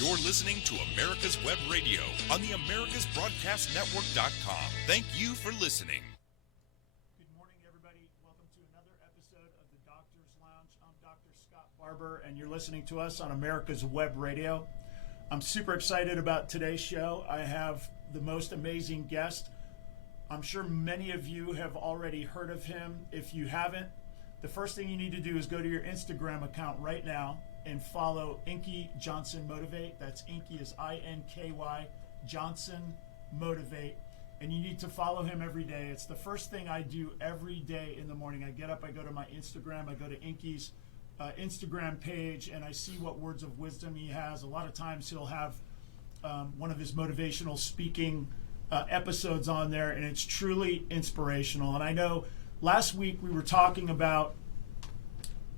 You're listening to America's Web Radio on the AmericasBroadcastNetwork.com. Thank you for listening. Good morning, everybody. Welcome to another episode of the Doctor's Lounge. I'm Dr. Scott Barbour, and you're listening to us on America's Web Radio. I'm super excited about today's show. I have the most amazing guest. I'm sure many of you have already heard of him. If you haven't, the first thing you need to do is go to your Instagram account right now and follow Inky Johnson Motivate. That's Inky is I-N-K-Y, Johnson Motivate. And you need to follow him every day. It's the first thing I do every day in the morning. I get up, I go to my Instagram, I go to Inky's Instagram page, and I see what words of wisdom he has. A lot of times he'll have one of his motivational speaking episodes on there, and it's truly inspirational. And I know last week we were talking about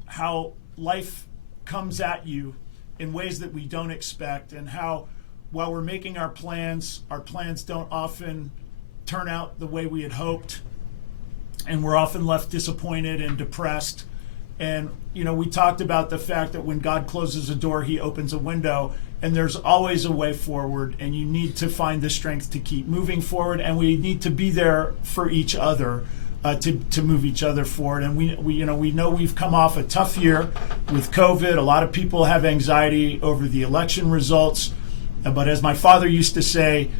how life comes at you in ways that we don't expect, and how while we're making our plans don't often turn out the way we had hoped, and we're often left disappointed and depressed. And you know, we talked about the fact that when God closes a door, he opens a window, and there's always a way forward, and you need to find the strength to keep moving forward, and we need to be there for each other to move each other forward. And we know we've come off a tough year with COVID. A lot of people have anxiety over the election results. But as my father used to say,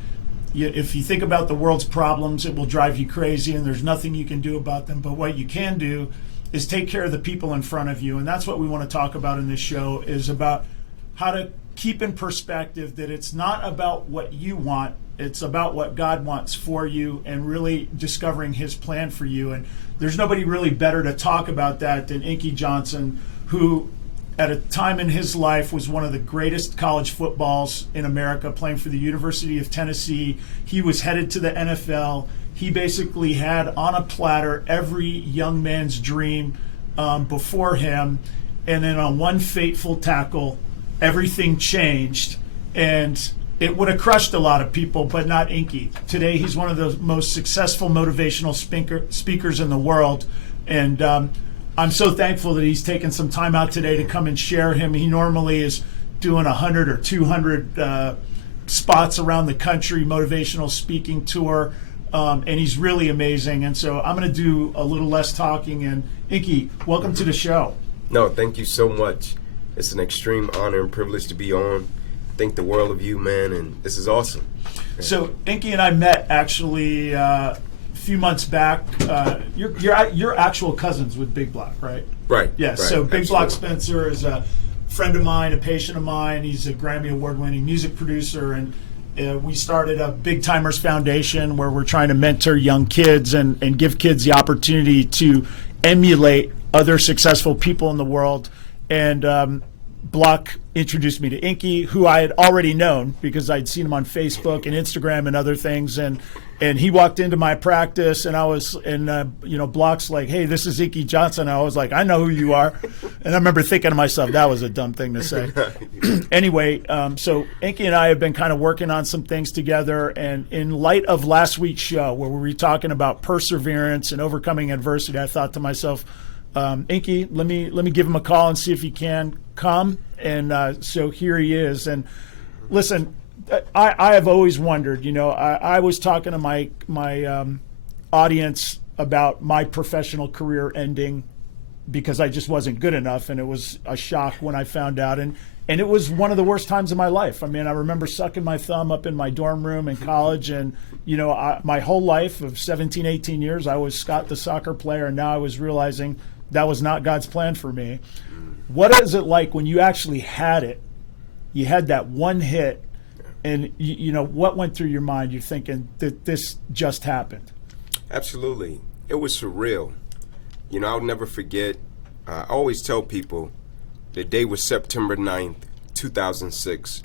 if you think about the world's problems, it will drive you crazy, and there's nothing you can do about them. But what you can do is take care of the people in front of you. And that's what we want to talk about in this show, is about how to keep in perspective that it's not about what you want, it's about what God wants for you, and really discovering his plan for you. And there's nobody really better to talk about that than Inky Johnson, who at a time in his life was one of the greatest college footballs in America, playing for the University of Tennessee. He was headed to the NFL. He basically had on a platter every young man's dream before him. And then on one fateful tackle, everything changed. And it would have crushed a lot of people, but not Inky. Today, he's one of the most successful motivational speakers in the world. And I'm so thankful that he's taken some time out today to come and share him. He normally is doing 100 or 200 spots around the country, motivational speaking tour. And he's really amazing. And so I'm going to do a little less talking. And Inky, welcome to the show. No, thank you so much. It's an extreme honor and privilege to be on. Think the world of you, man, and this is awesome. So Inky and I met actually a few months back. You're actual cousins with Big Block, right? Right. Yes. Right, So Big absolutely. Block Spencer is a friend of mine, a patient of mine. He's a Grammy Award-winning music producer, and we started a Big Timers Foundation where we're trying to mentor young kids and give kids the opportunity to emulate other successful people in the world. And Block introduced me to Inky, who I had already known because I'd seen him on Facebook and Instagram and other things. And he walked into my practice, and Block's like, "Hey, this is Inky Johnson." And I was like, "I know who you are." And I remember thinking to myself, that was a dumb thing to say. Anyway, so Inky and I have been kind of working on some things together. And in light of last week's show, where we were talking about perseverance and overcoming adversity, I thought to myself, Inky, let me give him a call and see if he can come. And so here he is. And listen, I have always wondered, I was talking to my audience about my professional career ending because I just wasn't good enough. And it was a shock when I found out. And it was one of the worst times of my life. I mean, I remember sucking my thumb up in my dorm room in college. And, my whole life of 17, 18 years, I was Scott the soccer player. And now I was realizing that was not God's plan for me. What is it like when you actually had it? You had that one hit, and what went through your mind? You're thinking that this just happened. Absolutely. It was surreal. I'll never forget. I always tell people the day was September 9th, 2006,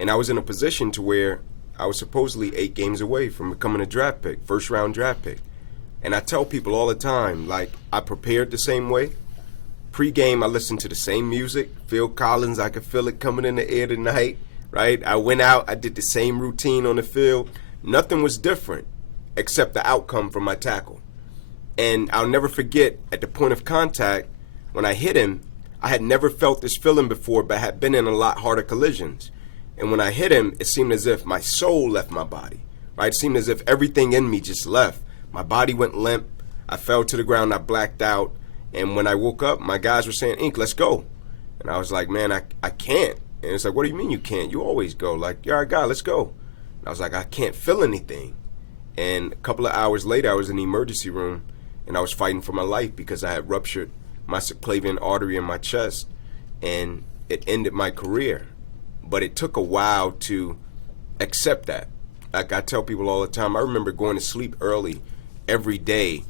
and I was in a position to where I was supposedly 8 games away from becoming a draft pick, first-round draft pick. And I tell people all the time, like, I prepared the same way. Pre-game, I listened to the same music. Phil Collins, I could feel it coming in the air tonight, right? I went out, I did the same routine on the field. Nothing was different except the outcome from my tackle. And I'll never forget, at the point of contact, when I hit him, I had never felt this feeling before, but had been in a lot harder collisions. And when I hit him, it seemed as if my soul left my body, right? It seemed as if everything in me just left. My body went limp. I fell to the ground. I blacked out. And when I woke up, my guys were saying, Ink, let's go. And I was like, man, I can't. And it's like, what do you mean you can't? You always go. Like, you're our guy, let's go. And I was like, I can't feel anything. And a couple of hours later, I was in the emergency room, and I was fighting for my life because I had ruptured my subclavian artery in my chest, and it ended my career. But it took a while to accept that. Like I tell people all the time, I remember going to sleep early every day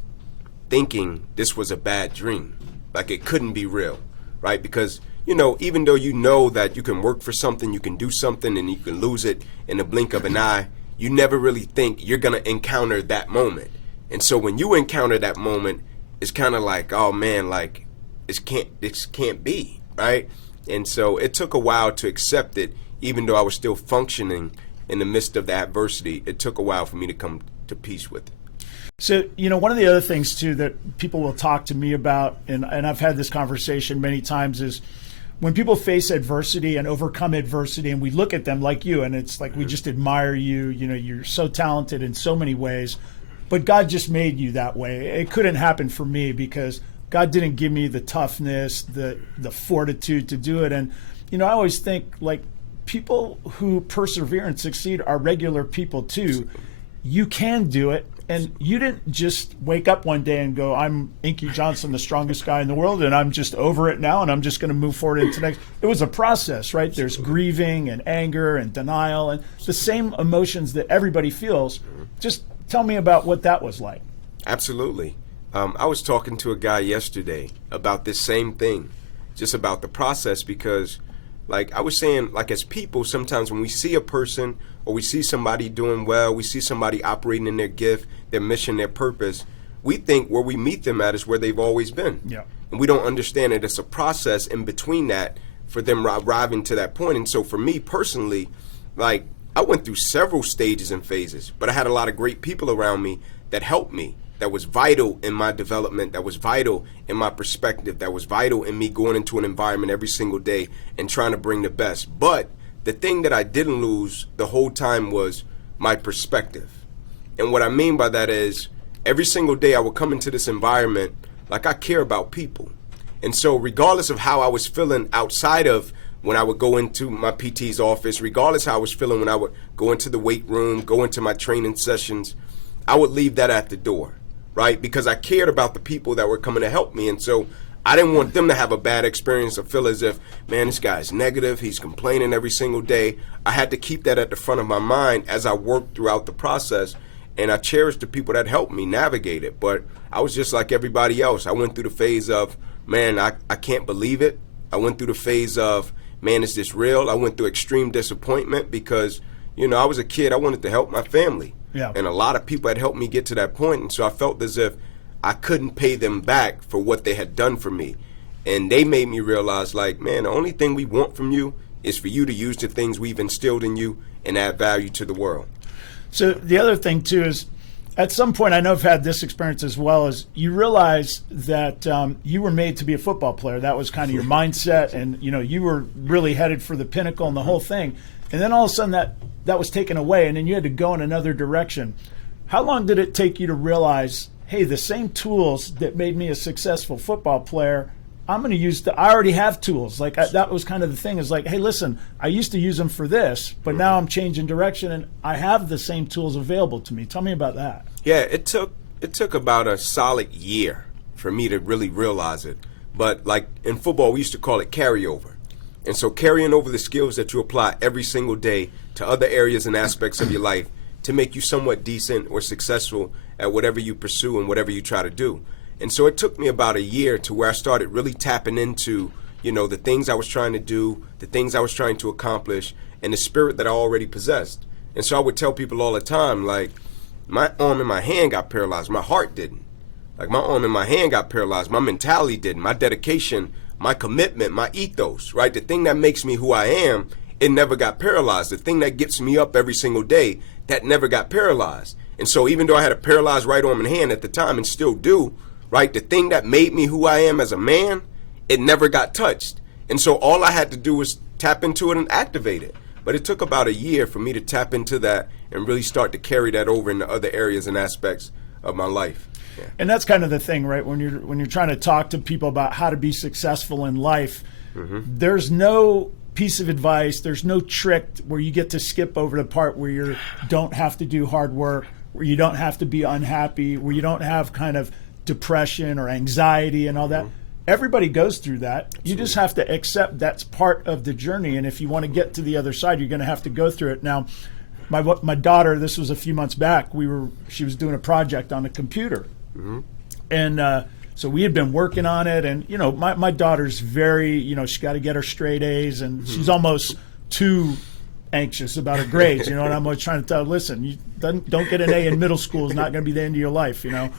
thinking this was a bad dream. Like it couldn't be real, right? Because, you know, even though you know that you can work for something, you can do something, and you can lose it in the blink of an eye, you never really think you're going to encounter that moment. And so when you encounter that moment, it's kind of like, oh man, like this can't be, right? And so it took a while to accept it, even though I was still functioning in the midst of the adversity. It took a while for me to come to peace with it. So, you know, one of the other things, too, that people will talk to me about, and I've had this conversation many times, is when people face adversity and overcome adversity, and we look at them like you, and it's like we just admire you. You know, you're so talented in so many ways, but God just made you that way. It couldn't happen for me because God didn't give me the toughness, the fortitude to do it. And, you know, I always think, like, people who persevere and succeed are regular people, too. You can do it. And you didn't just wake up one day and go, I'm Inky Johnson, the strongest guy in the world, and I'm just over it now, and I'm just going to move forward into next. It was a process, right? There's grieving and anger and denial and the same emotions that everybody feels. Just tell me about what that was like. Absolutely. I was talking to a guy yesterday about this same thing, just about the process, because like I was saying, like as people, sometimes when we see a person or we see somebody doing well, we see somebody operating in their gift, their mission, their purpose, we think where we meet them at is where they've always been. Yeah. And we don't understand that it's a process in between that for them arriving to that point. And so for me personally, like I went through several stages and phases, but I had a lot of great people around me that helped me, that was vital in my development, that was vital in my perspective, that was vital in me going into an environment every single day and trying to bring the best. But the thing that I didn't lose the whole time was my perspective. And what I mean by that is every single day I would come into this environment like I care about people. And so regardless of how I was feeling outside of when I would go into my PT's office, regardless how I was feeling when I would go into the weight room, go into my training sessions, I would leave that at the door, right? Because I cared about the people that were coming to help me. And so I didn't want them to have a bad experience or feel as if, man, this guy's negative, he's complaining every single day. I had to keep that at the front of my mind as I worked throughout the process, and I cherished the people that helped me navigate it. But I was just like everybody else. I went through the phase of, man, I can't believe it. I went through the phase of, man, is this real? I went through extreme disappointment because, you know, I was a kid. I wanted to help my family. Yeah. And a lot of people had helped me get to that point, and so I felt as if I couldn't pay them back for what they had done for me. And they made me realize, like, man, the only thing we want from you is for you to use the things we've instilled in you and add value to the world. So the other thing, too, is at some point, I know I've had this experience as well, is you realize that you were made to be a football player. That was kind of your mindset, and, you know, you were really headed for the pinnacle and the whole thing. And then all of a sudden that was taken away, and then you had to go in another direction. How long did it take you to realize, hey, the same tools that made me a successful football player, I'm going to use I already have tools. Like that was kind of the thing, is like, hey, listen, I used to use them for this, but now I'm changing direction and I have the same tools available to me. Tell me about that. Yeah, it took about a solid year for me to really realize it. But like in football, we used to call it carryover. And so carrying over the skills that you apply every single day to other areas and aspects of your life to make you somewhat decent or successful at whatever you pursue and whatever you try to do. And so it took me about a year to where I started really tapping into, you know, the things I was trying to do, the things I was trying to accomplish, and the spirit that I already possessed. And so I would tell people all the time, like, my arm and my hand got paralyzed, my heart didn't. Like, my arm and my hand got paralyzed, my mentality didn't, my dedication, my commitment, my ethos, right? The thing that makes me who I am, it never got paralyzed. The thing that gets me up every single day, that never got paralyzed. And so even though I had a paralyzed right arm and hand at the time and still do, right, the thing that made me who I am as a man, it never got touched. And so all I had to do was tap into it and activate it. But it took about a year for me to tap into that and really start to carry that over into other areas and aspects of my life. Yeah. And that's kind of the thing, right? When you're trying to talk to people about how to be successful in life, there's no piece of advice, there's no trick where you get to skip over the part where you don't have to do hard work, where you don't have to be unhappy, where you don't have kind of depression or anxiety and all that. Everybody goes through that. Absolutely. You just have to accept that's part of the journey. And if you want to get to the other side, you're going to have to go through it. Now, my daughter, this was a few months back, she was doing a project on the computer. And so we had been working on it. And, you know, my daughter's very, you know, she's got to get her straight A's. And she's almost too anxious about her grades, you know. And I'm always trying to tell her, listen, you don't get an A in middle school is not going to be the end of your life, you know.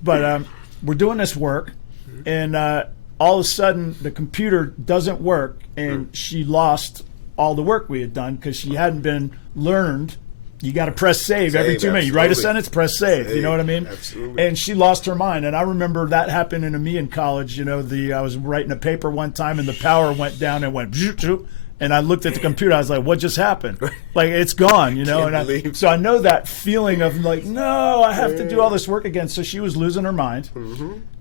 But we're doing this work. And all of a sudden, the computer doesn't work, and she lost all the work we had done because she hadn't been learned. You got to press save every 2 minutes. You write a sentence, press save. You know what I mean? Absolutely. And she lost her mind. And I remember that happening to me in college. You know, I was writing a paper one time, and the power went down and went, and I looked at the computer. I was like, what just happened? Like, it's gone, you know? So I know that feeling of like, no, I have to do all this work again. So she was losing her mind.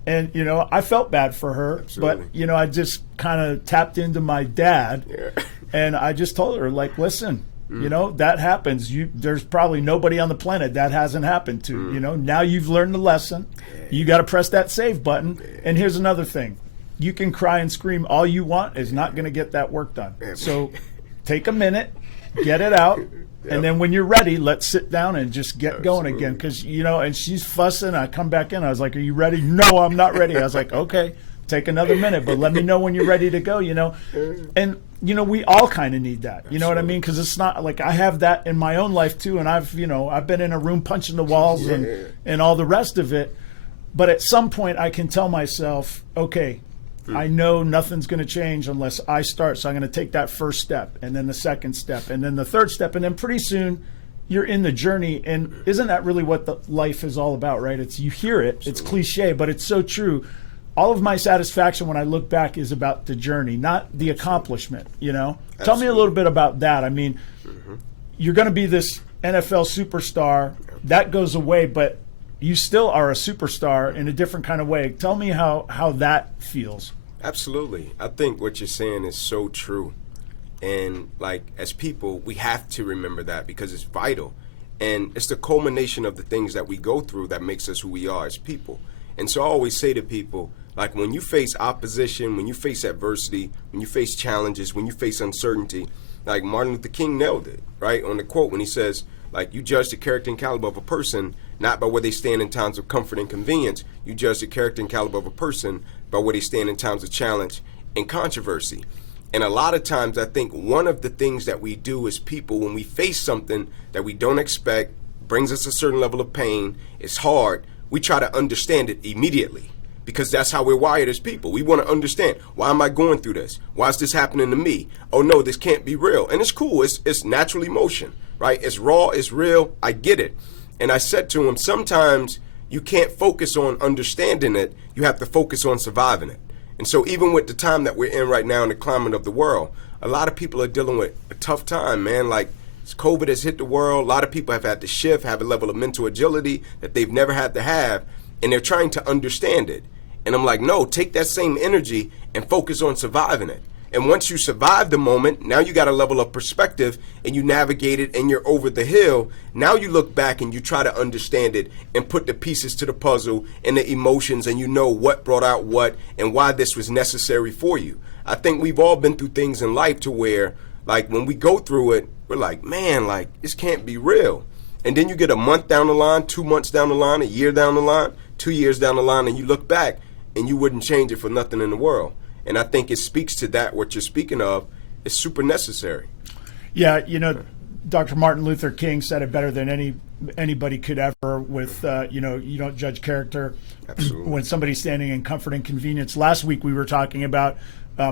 And, you know, I felt bad for her. Absolutely. But, you know, I just kind of tapped into my dad. And I just told her, like, listen, you know, that happens. There's probably nobody on the planet that hasn't happened to. You know, now you've learned the lesson. You got to press that save button. And here's another thing. You can cry and scream all you want. Is not going to get that work done. So take a minute, get it out. And then when you're ready, let's sit down and just get going again. Because, you know, and she's fussing. I come back in. I was like, are you ready? No, I'm not ready. I was like, okay, take another minute. But let me know when you're ready to go, you know. And, you know, we all kind of need that. You know what I mean? Because it's not like I have that in my own life, too. And I've been in a room punching the walls and all the rest of it. But at some point, I can tell myself, okay, I know nothing's going to change unless I start. So I'm going to take that first step and then the second step and then the third step. And then pretty soon you're in the journey. And isn't that really what the life is all about, right? You hear it. Absolutely. It's cliche, but it's so true. All of my satisfaction when I look back is about the journey, not the accomplishment, you know? Absolutely. Tell me a little bit about that. I mean, you're going to be this NFL superstar. That goes away, but you still are a superstar in a different kind of way. Tell me how that feels. Absolutely. I think what you're saying is so true. And like as people, we have to remember that because it's vital. And it's the culmination of the things that we go through that makes us who we are as people. And so I always say to people, like when you face opposition, when you face adversity, when you face challenges, when you face uncertainty, like Martin Luther King nailed it, right? On the quote when he says, like, you judge the character and caliber of a person not by where they stand in times of comfort and convenience. You judge the character and caliber of a person by where they stand in times of challenge and controversy. And a lot of times I think one of the things that we do as people when we face something that we don't expect, brings us a certain level of pain, it's hard, we try to understand it immediately. Because that's how we're wired as people. We want to understand, why am I going through this? Why is this happening to me? Oh no, this can't be real. And it's cool, it's natural emotion, right? It's raw, it's real, I get it. And I said to him, sometimes you can't focus on understanding it, you have to focus on surviving it. And so even with the time that we're in right now in the climate of the world, a lot of people are dealing with a tough time, man. Like COVID has hit the world, a lot of people have had to shift, have a level of mental agility that they've never had to have, and they're trying to understand it. And I'm like, no, take that same energy and focus on surviving it. And once you survive the moment, now you got a level of perspective and you navigate it and you're over the hill. Now you look back and you try to understand it and put the pieces to the puzzle and the emotions, and you know what brought out what and why this was necessary for you. I think we've all been through things in life to where, like, when we go through it, we're like, man, like, this can't be real. And then you get a month down the line, 2 months down the line, a year down the line, 2 years down the line, and you look back and you wouldn't change it for nothing in the world. And I think it speaks to that, what you're speaking of, is super necessary. Yeah, you know, Dr. Martin Luther King said it better than anybody could ever with, you know, you don't judge character. Absolutely. When somebody's standing in comfort and convenience. Last week we were talking about,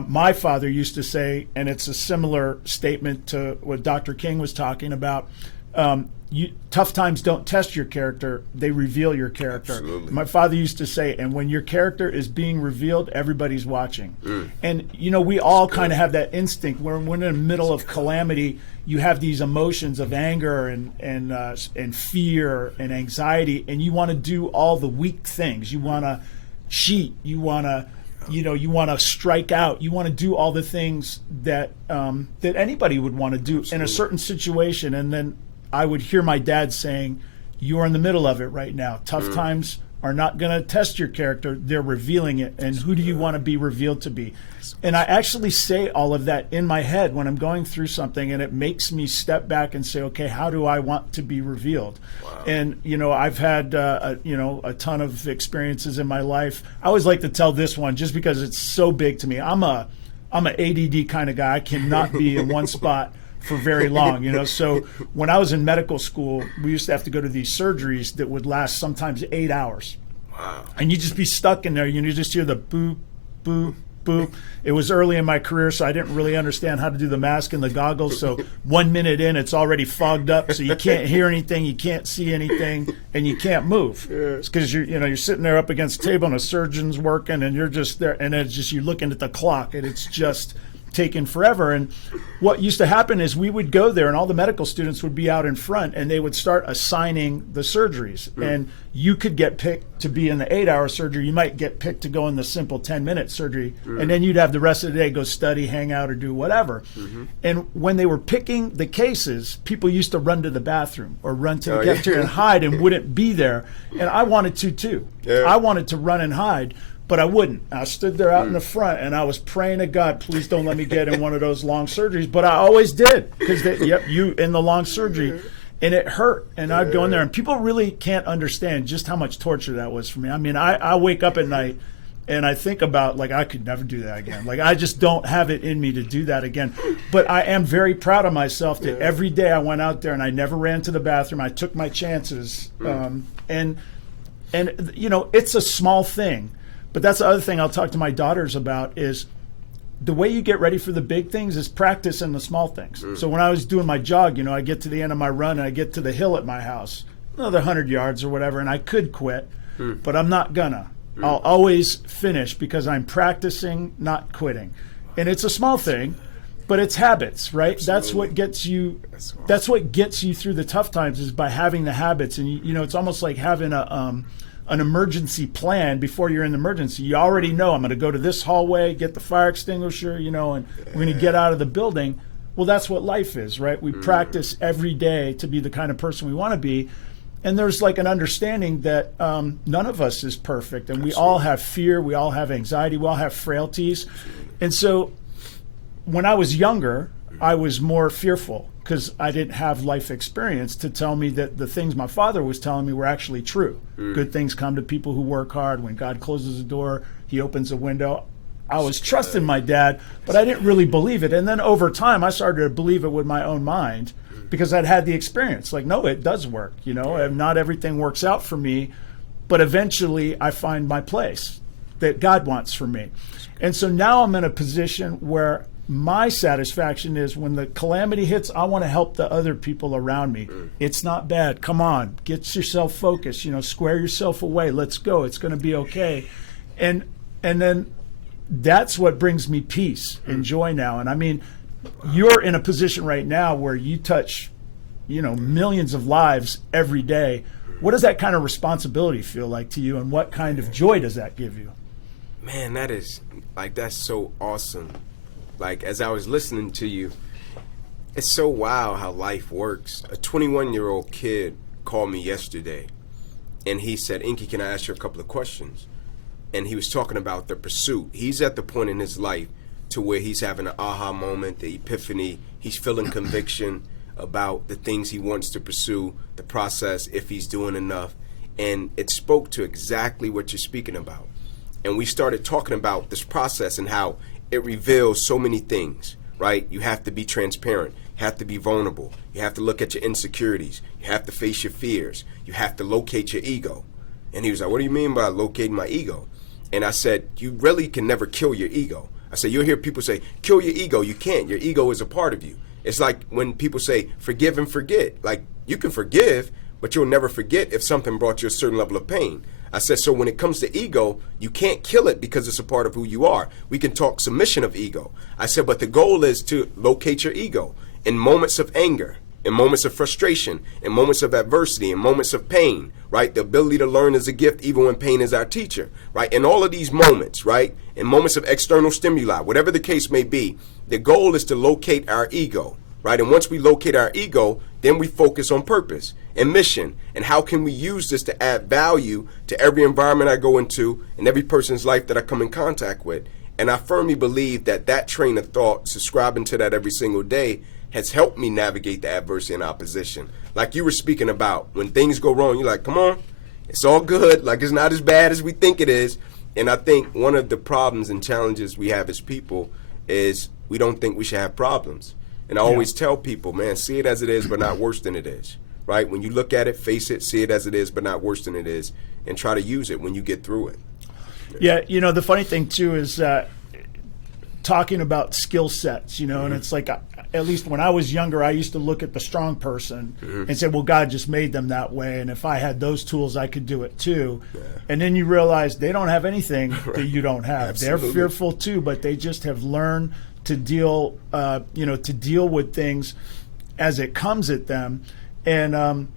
my father used to say, and it's a similar statement to what Dr. King was talking about, tough times don't test your character, they reveal your character. Absolutely. My father used to say, and when your character is being revealed, everybody's watching. And, we all kind of have that instinct where when in the middle of calamity, you have these emotions of anger and fear and anxiety, and you want to do all the weak things. You want to cheat. You want to, you want to strike out. You want to do all the things that that anybody would want to do in a certain situation. And then I would hear my dad saying, "You're in the middle of it right now. Tough times are not going to test your character. They're revealing it. And who do you want to be revealed to be?" And I actually say all of that in my head when I'm going through something, and it makes me step back and say, okay, how do I want to be revealed? Wow. And, I've had, a ton of experiences in my life. I always like to tell this one just because it's so big to me. I'm an ADD kind of guy. I cannot be in one spot for very long, So when I was in medical school, we used to have to go to these surgeries that would last sometimes 8 hours. Wow. And you just be stuck in there. You just hear the boop, boop, boop. It was early in my career, so I didn't really understand how to do the mask and the goggles. So 1 minute in, it's already fogged up, so you can't hear anything, you can't see anything, and you can't move. It's because you're sitting there up against a table and a surgeon's working, and you're just there, and it's just you're looking at the clock, and it's just taken forever. And what used to happen is we would go there and all the medical students would be out in front and they would start assigning the surgeries. And you could get picked to be in the 8-hour surgery. You might get picked to go in the simple 10-minute surgery. And then you'd have the rest of the day go study, hang out, or do whatever. And when they were picking the cases, people used to run to the bathroom or run to the cafeteria and hide and wouldn't be there. And I wanted to too. I wanted to run and hide. But I wouldn't. I stood there out in the front, and I was praying to God, please don't let me get in one of those long surgeries. But I always did, because you in the long surgery, and it hurt. And I'd go in there, and people really can't understand just how much torture that was for me. I mean, I wake up at night, and I think about, I could never do that again. I just don't have it in me to do that again. But I am very proud of myself that every day I went out there, and I never ran to the bathroom. I took my chances. And it's a small thing. But that's the other thing I'll talk to my daughters about is the way you get ready for the big things is practice in the small things. So when I was doing my jog, I get to the end of my run and I get to the hill at my house, another 100 yards or whatever, and I could quit, but I'm not gonna. I'll always finish because I'm practicing, not quitting. And it's a small thing, but it's habits, right? Absolutely. That's what gets you through the tough times is by having the habits. And it's almost like having an emergency plan before you're in the emergency. You already know I'm going to go to this hallway, get the fire extinguisher, and we're going to get out of the building. Well, that's what life is, right? We practice every day to be the kind of person we want to be. And there's an understanding that none of us is perfect. And we all have fear. We all have anxiety. We all have frailties. And so when I was younger, I was more fearful because I didn't have life experience to tell me that the things my father was telling me were actually true. Good things come to people who work hard. When God closes a door, he opens a window. I was trusting my dad, but I didn't really believe it. And then over time, I started to believe it with my own mind because I'd had the experience. No, it does work. Not everything works out for me, but eventually I find my place that God wants for me. And so now I'm in a position where my satisfaction is when the calamity hits, I want to help the other people around me. It's not bad. Come on, get yourself focused, square yourself away. Let's go. It's going to be okay. And then that's what brings me peace and joy now. And I mean, you're in a position right now where you touch, millions of lives every day. What does that kind of responsibility feel like to you? And what kind of joy does that give you? Man, that's so awesome. As I was listening to you, it's so wild how life works. A 21-year-old kid called me yesterday, and he said, Inky, can I ask you a couple of questions? And he was talking about the pursuit. He's at the point in his life to where he's having an aha moment, the epiphany. He's feeling conviction about the things he wants to pursue, the process, if he's doing enough. And it spoke to exactly what you're speaking about. And we started talking about this process and how it reveals so many things, right? You have to be transparent. You have to be vulnerable. You have to look at your insecurities. You have to face your fears. You have to locate your ego. And he was like, what do you mean by locating my ego? And I said, you really can never kill your ego. I said, you'll hear people say, kill your ego. You can't. Your ego is a part of you. It's like when people say, forgive and forget. You can forgive, but you'll never forget if something brought you a certain level of pain. I said, so when it comes to ego, you can't kill it because it's a part of who you are. We can talk submission of ego. I said, but the goal is to locate your ego in moments of anger, in moments of frustration, in moments of adversity, in moments of pain, right? The ability to learn is a gift even when pain is our teacher, right? In all of these moments, right? In moments of external stimuli, whatever the case may be, the goal is to locate our ego, right? And once we locate our ego, then we focus on purpose and mission and how can we use this to add value to every environment I go into and every person's life that I come in contact with. And I firmly believe that that train of thought, subscribing to that every single day, has helped me navigate the adversity and opposition. Like you were speaking about, when things go wrong, you're like, come on, it's all good. Like, it's not as bad as we think it is. And I think one of the problems and challenges we have as people is we don't think we should have problems. And I always tell people, man, see it as it is, but not worse than it is, right? When you look at it, face it, see it as it is, but not worse than it is, and try to use it when you get through it. Yeah, you know, the funny thing, too, is talking about skill sets, you know, and it's like, at least when I was younger, I used to look at the strong person and say, well, God just made them that way. And if I had those tools, I could do it too. Yeah. And then you realize they don't have anything that you don't have. Absolutely. They're fearful too, but they just have learned to deal, to deal with things as it comes at them. And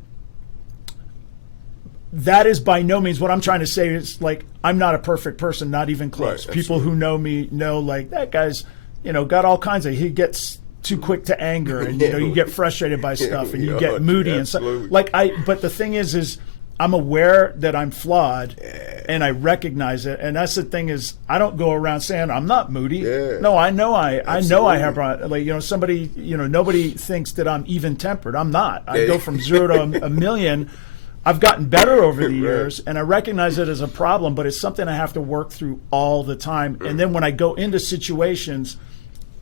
that is by no means what I'm trying to say. Is like, I'm not a perfect person, not even close. Right, people who know me know, like, that guy's, got all kinds of, he gets too quick to anger, and you get frustrated by stuff, and you get moody and stuff. But the thing is I'm aware that I'm flawed, and I recognize it. And that's the thing is, I don't go around saying I'm not moody. Yeah. No, I know I have, like, somebody, nobody thinks that I'm even tempered. I'm not. I go from 0 to a million. I've gotten better over the years, and I recognize it as a problem, but it's something I have to work through all the time. And then when I go into situations,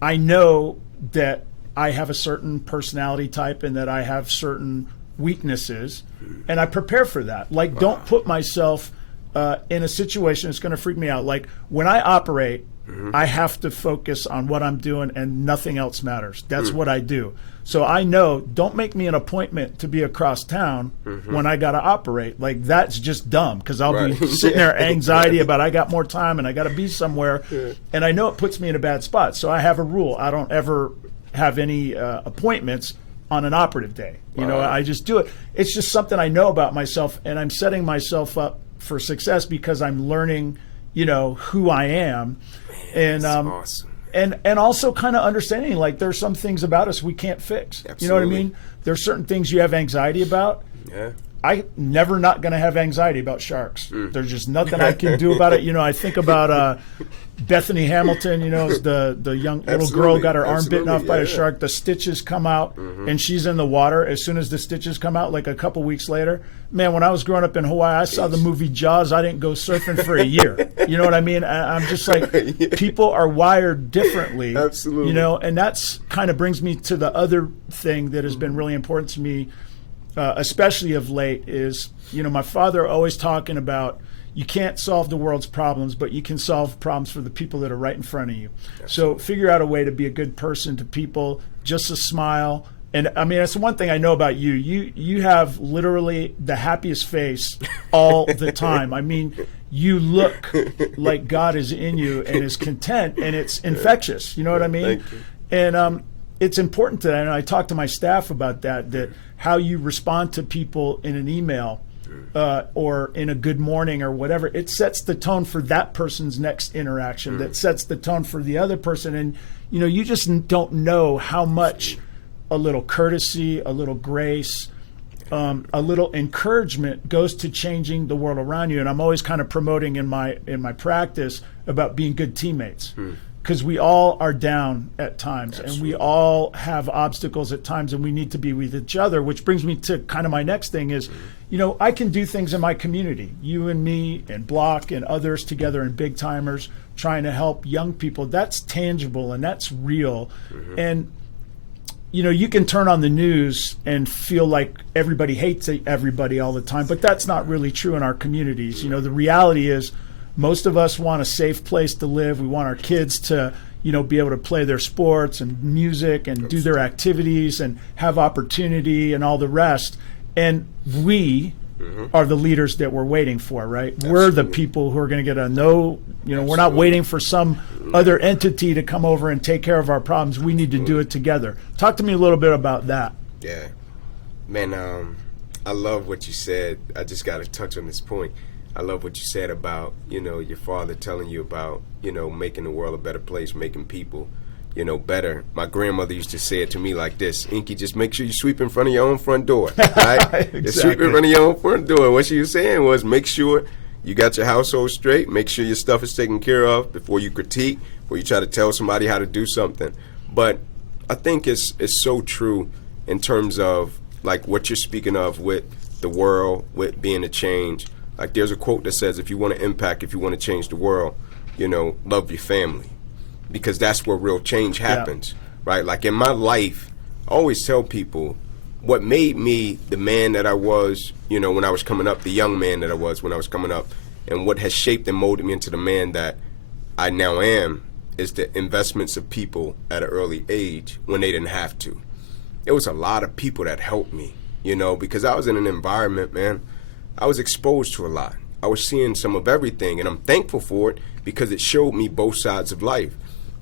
I know that I have a certain personality type and that I have certain weaknesses, and I prepare for that. Like, don't put myself in a situation that's going to freak me out. Like, when I operate, I have to focus on what I'm doing, and nothing else matters. That's what I do. So I know, don't make me an appointment to be across town when I got to operate. Like, that's just dumb, because I'll be sitting there anxiety about I got more time and I got to be somewhere. And I know it puts me in a bad spot. So I have a rule. I don't ever have any appointments on an operative day. I just do it. It's just something I know about myself, and I'm setting myself up for success because I'm learning, who I am. And awesome. And also kind of understanding, like, there's some things about us we can't fix. Absolutely. You know what I mean? There's certain things you have anxiety about. Yeah. I'm never not going to have anxiety about sharks. There's just nothing I can do about it. I think about Bethany Hamilton, the young little girl got her arm bitten off by a shark. The stitches come out, and she's in the water. As soon as the stitches come out, like a couple weeks later, man, when I was growing up in Hawaii, I saw the movie Jaws. I didn't go surfing for a year. You know what I mean? I'm just like, people are wired differently. Absolutely. And that's kind of brings me to the other thing that has been really important to me, especially of late, is, my father always talking about, you can't solve the world's problems, but you can solve problems for the people that are right in front of you. Absolutely. So figure out a way to be a good person to people, just a smile. And I mean, that's one thing I know about you. You have literally the happiest face all the time. I mean, you look like God is in you and is content, and it's infectious. You know what I mean? Thank you. And it's important to that. And I talk to my staff about that how you respond to people in an email or in a good morning or whatever, it sets the tone for that person's next interaction. That sets the tone for the other person. And, you just don't know how much a little courtesy, a little grace, a little encouragement goes to changing the world around you. And I'm always kind of promoting in my practice about being good teammates, because we all are down at times. Absolutely. And we all have obstacles at times, and we need to be with each other, which brings me to kind of my next thing is, I can do things in my community, you and me and Block and others together and big timers trying to help young people. That's tangible and that's real. And you can turn on the news and feel like everybody hates everybody all the time, but that's not really true in our communities. The reality is most of us want a safe place to live. We want our kids to, be able to play their sports and music and do their activities and have opportunity and all the rest. And we are the leaders that we're waiting for, right? Absolutely. We're the people who are going to get a no, we're not waiting for some other entity to come over and take care of our problems. We need to do it together. Talk to me a little bit about that. Yeah. Man, I love what you said. I just got to touch on this point. I love what you said about, your father telling you about, making the world a better place, making people, better. My grandmother used to say it to me like this: Inky, just make sure you sweep in front of your own front door, right? Exactly. Just sweep in front of your own front door. What she was saying was, make sure you got your household straight, make sure your stuff is taken care of before you critique, before you try to tell somebody how to do something. But I think it's so true in terms of, like, what you're speaking of with the world, with being a change. Like, there's a quote that says, if you want to impact, if you want to change the world, love your family. Because that's where real change happens, right? Like, in my life, I always tell people what made me the man that I was, when I was coming up, the young man that I was when I was coming up, and what has shaped and molded me into the man that I now am is the investments of people at an early age when they didn't have to. It was a lot of people that helped me, because I was in an environment, man, I was exposed to a lot. I was seeing some of everything, and I'm thankful for it because it showed me both sides of life.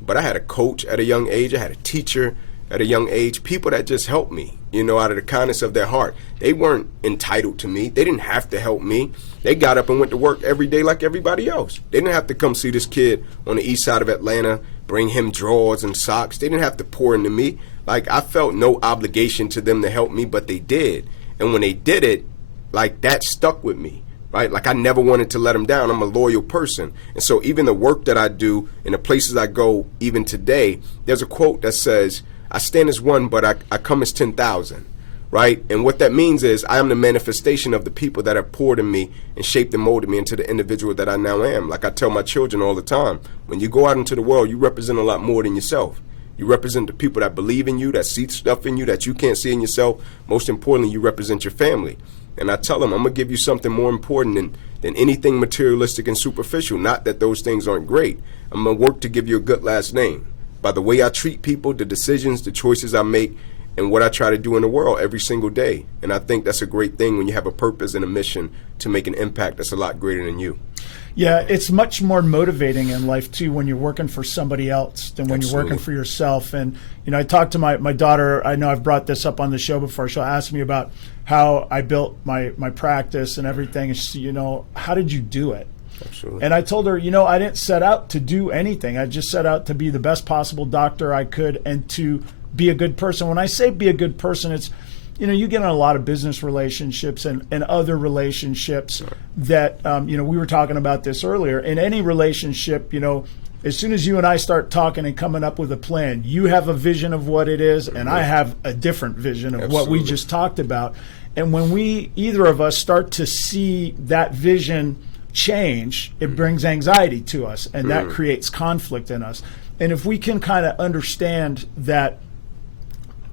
But I had a coach at a young age. I had a teacher at a young age, people that just helped me, out of the kindness of their heart. They weren't entitled to me. They didn't have to help me. They got up and went to work every day like everybody else. They didn't have to come see this kid on the east side of Atlanta, bring him drawers and socks. They didn't have to pour into me. Like, I felt no obligation to them to help me, but they did. And when they did it, like, that stuck with me, right? Like, I never wanted to let them down. I'm a loyal person. And so even the work that I do and the places I go, even today, there's a quote that says, I stand as one, but I come as 10,000, right? And what that means is I am the manifestation of the people that have poured in me and shaped and molded me into the individual that I now am. Like I tell my children all the time, when you go out into the world, you represent a lot more than yourself. You represent the people that believe in you, that see stuff in you that you can't see in yourself. Most importantly, you represent your family. And I tell them, I'm going to give you something more important than anything materialistic and superficial. Not that those things aren't great. I'm going to work to give you a good last name. By the way I treat people, the decisions, the choices I make, and what I try to do in the world every single day. And I think that's a great thing when you have a purpose and a mission to make an impact that's a lot greater than you. Yeah, it's much more motivating in life, too, when you're working for somebody else than when you're working for yourself. And, I talked to my daughter. I know I've brought this up on the show before. She'll ask me about how I built my practice and everything. And she said, how did you do it? Absolutely. And I told her, I didn't set out to do anything. I just set out to be the best possible doctor I could and to be a good person. When I say be a good person, it's, you get in a lot of business relationships and other relationships that, we were talking about this earlier. In any relationship, as soon as you and I start talking and coming up with a plan, you have a vision of what it is, and I have a different vision of what we just talked about. And when either of us start to see that vision change, it brings anxiety to us, and that creates conflict in us. And if we can kind of understand that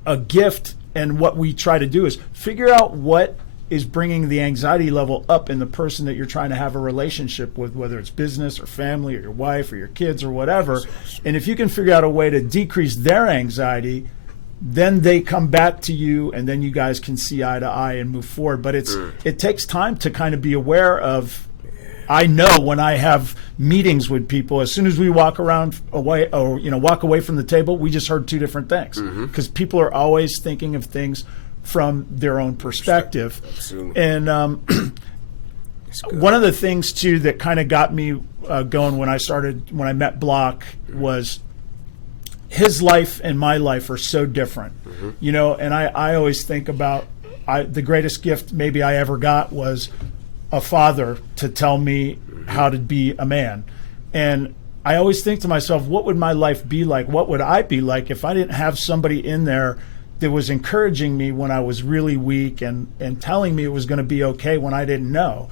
a gift and what we try to do is figure out what is bringing the anxiety level up in the person that you're trying to have a relationship with, whether it's business or family or your wife or your kids or whatever. And if you can figure out a way to decrease their anxiety, then they come back to you, and then you guys can see eye to eye and move forward. But it takes time to kind of be aware of. I know when I have meetings with people, as soon as we walk away from the table, we just heard two different things, because people are always thinking of things from their own perspective. Absolutely. And one of the things too that kind of got me going when I met Block was his life and my life are so different, and I always think about the greatest gift maybe I ever got was a father to tell me how to be a man. And I always think to myself, what would my life be like? What would I be like if I didn't have somebody in there that was encouraging me when I was really weak and telling me it was going to be okay when I didn't know?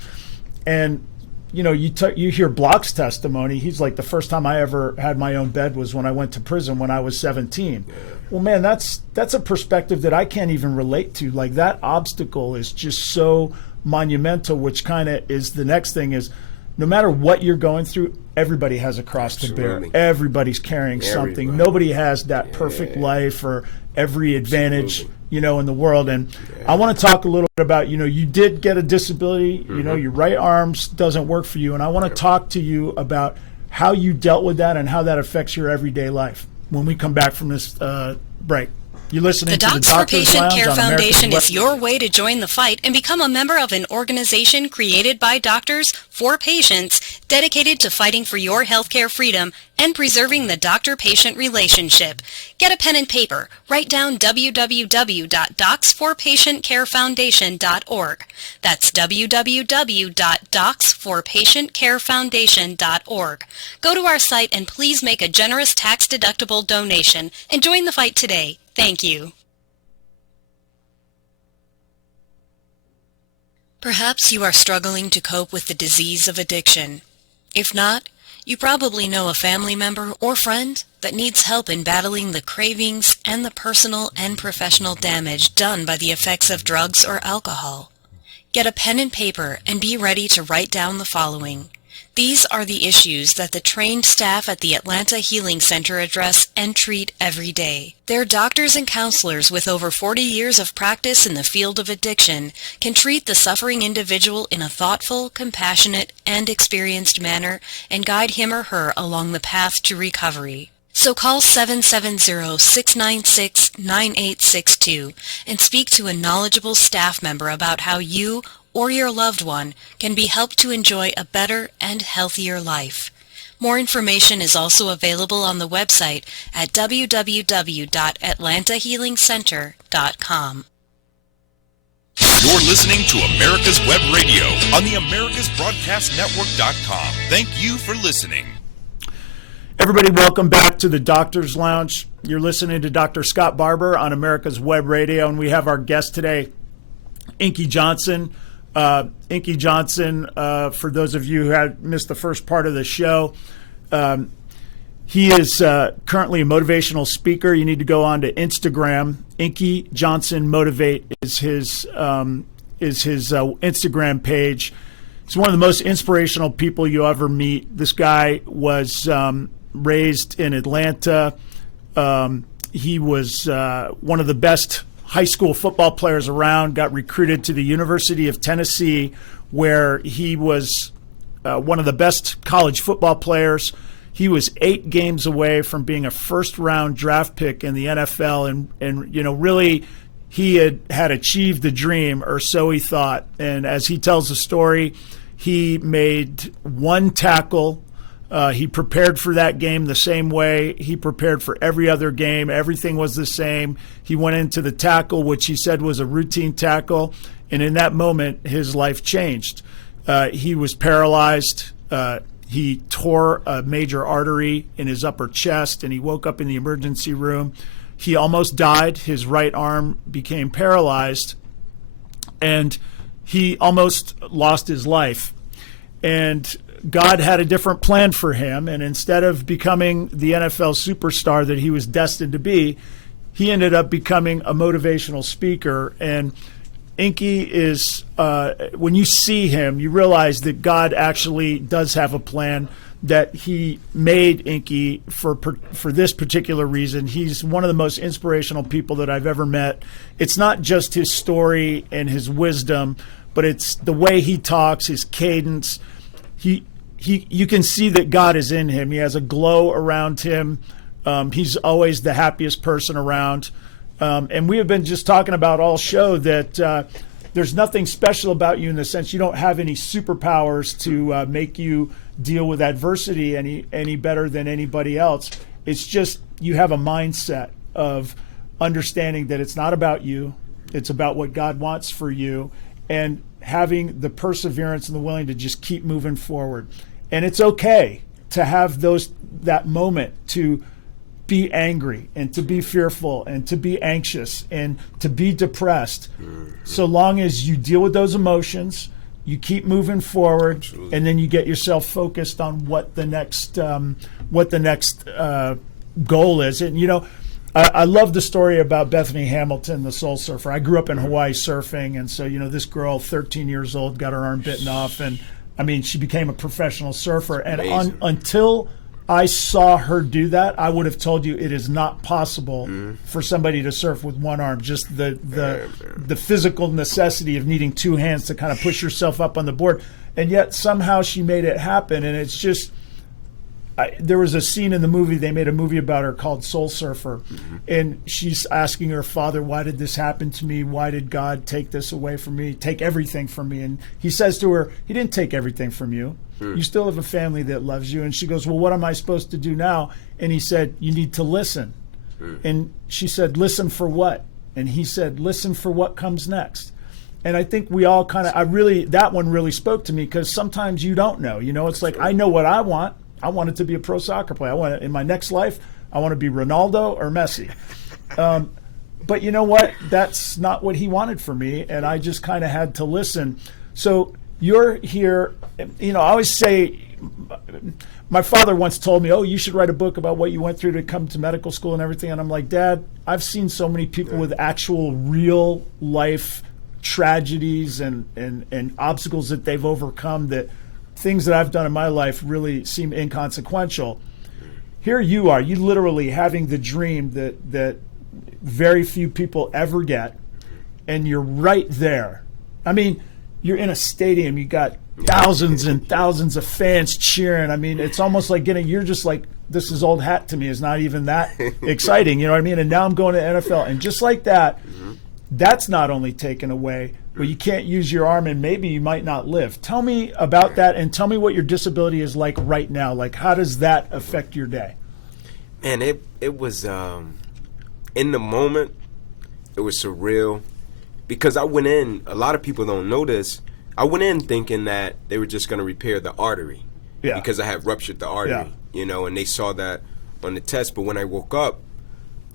And, you hear Block's testimony. He's like, the first time I ever had my own bed was when I went to prison when I was 17. Well, man, that's a perspective that I can't even relate to. Like, that obstacle is just so monumental, which kind of is the next thing is, no matter what you're going through, everybody has a cross to bear. Absolutely. Everybody's carrying something. Everybody. Nobody has that perfect life or every advantage, Absolutely. in the world. And I want to talk a little bit about, you did get a disability, your right arm doesn't work for you. And I want to talk to you about how you dealt with that and how that affects your everyday life when we come back from this break. You're listening The to the Docs for Doctor's Patient Lounge Care on Foundation America's is your way to join the fight and become a member of an organization created by doctors for patients dedicated to fighting for your healthcare freedom and preserving the doctor-patient relationship. Get a pen and paper. Write down www.docsforpatientcarefoundation.org. That's www.docsforpatientcarefoundation.org. Go to our site and please make a generous tax-deductible donation and join the fight today. Thank you. Perhaps you are struggling to cope with the disease of addiction. If not, you probably know a family member or friend that needs help in battling the cravings and the personal and professional damage done by the effects of drugs or alcohol. Get a pen and paper and be ready to write down the following. These are the issues that the trained staff at the Atlanta Healing Center address and treat every day. Their doctors and counselors with over 40 years of practice in the field of addiction can treat the suffering individual in a thoughtful, compassionate, and experienced manner and guide him or her along the path to recovery. So call 770-696-9862 and speak to a knowledgeable staff member about how you or your loved one can be helped to enjoy a better and healthier life. More information is also available on the website at www.atlantahealingcenter.com. You're listening to America's Web Radio on the AmericasBroadcastNetwork.com. Thank you for listening. Everybody, welcome back to the Doctor's Lounge. You're listening to Dr. Scott Barbour on America's Web Radio, and we have our guest today, Inky Johnson. Inky Johnson, for those of you who had missed the first part of the show, he is currently a motivational speaker. You need to go on to Instagram. Inky Johnson Motivate is his Instagram page. He's one of the most inspirational people you ever meet. This guy was raised in Atlanta. He was one of the best high school football players around, got recruited to the University of Tennessee, where he was one of the best college football players. He was 8 games away from being a first-round draft pick in the NFL, and really he had achieved the dream, or so he thought. And as he tells the story, he made 1 tackle. He prepared for that game the same way he prepared for every other game. Everything was the same. He went into the tackle, which he said was a routine tackle, and in that moment, his life changed. He was paralyzed. He tore a major artery in his upper chest, and he woke up in the emergency room. He almost died. His right arm became paralyzed, and he almost lost his life. And God had a different plan for him, and instead of becoming the NFL superstar that he was destined to be, he ended up becoming a motivational speaker. And Inky is, when you see him, you realize that God actually does have a plan, that he made Inky for this particular reason. He's one of the most inspirational people that I've ever met. It's not just his story and his wisdom, but it's the way he talks, his cadence. You can see that God is in him. He has a glow around him. He's always the happiest person around. And we have been just talking about all show that there's nothing special about you in the sense you don't have any superpowers to make you deal with adversity any better than anybody else. It's just you have a mindset of understanding that it's not about you. It's about what God wants for you, and having the perseverance and the willing to just keep moving forward. And it's okay to have that moment to be angry and to be fearful and to be anxious and to be depressed. So long as you deal with those emotions, you keep moving forward. Absolutely. And then you get yourself focused on what the next goal is. And I love the story about Bethany Hamilton, the soul surfer. I grew up in Hawaii surfing, and so this girl, 13 years old, got her arm bitten off, and I mean, she became a professional surfer. And Amazing. until I saw her do that, I would have told you it is not possible for somebody to surf with one arm. Just the physical necessity of needing two hands to kind of push yourself up on the board. And yet somehow she made it happen. And it's just, there was a scene in the movie, they made a movie about her called Soul Surfer. And she's asking her father, why did this happen to me? Why did God take this away from me, take everything from me? And he says to her, he didn't take everything from you. You still have a family that loves you. And she goes, well, what am I supposed to do now? And he said, you need to listen. And she said, listen for what? And he said, listen for what comes next. And I think we all kind of, that one really spoke to me, because sometimes you don't know. You know, it's like, I know what I want. I wanted to be a pro soccer player. I want in my next life, I want to be Ronaldo or Messi. But you know what? That's not what he wanted for me, and I just kind of had to listen. So you're here. You know, I always say, my father once told me, oh, you should write a book about what you went through to come to medical school and everything. And I'm like, Dad, I've seen so many people with actual real life tragedies and obstacles that they've overcome, that things that I've done in my life really seem inconsequential. Here you are, you literally having the dream that very few people ever get, and you're right there. I mean, you're in a stadium, you got thousands and thousands of fans cheering. I mean, it's almost like you're just like, this is old hat to me. It's not even that exciting, you know what I mean? And now I'm going to NFL, and just like that, that's not only taken away, but you can't use your arm, and maybe you might not live. Tell me about that, and tell me what your disability is like right now. Like, how does that affect your day? Man, it was, in the moment, it was surreal, because I went in, a lot of people don't know this, I went in thinking that they were just going to repair the artery, because I had ruptured the artery, you know, and they saw that on the test. But when I woke up,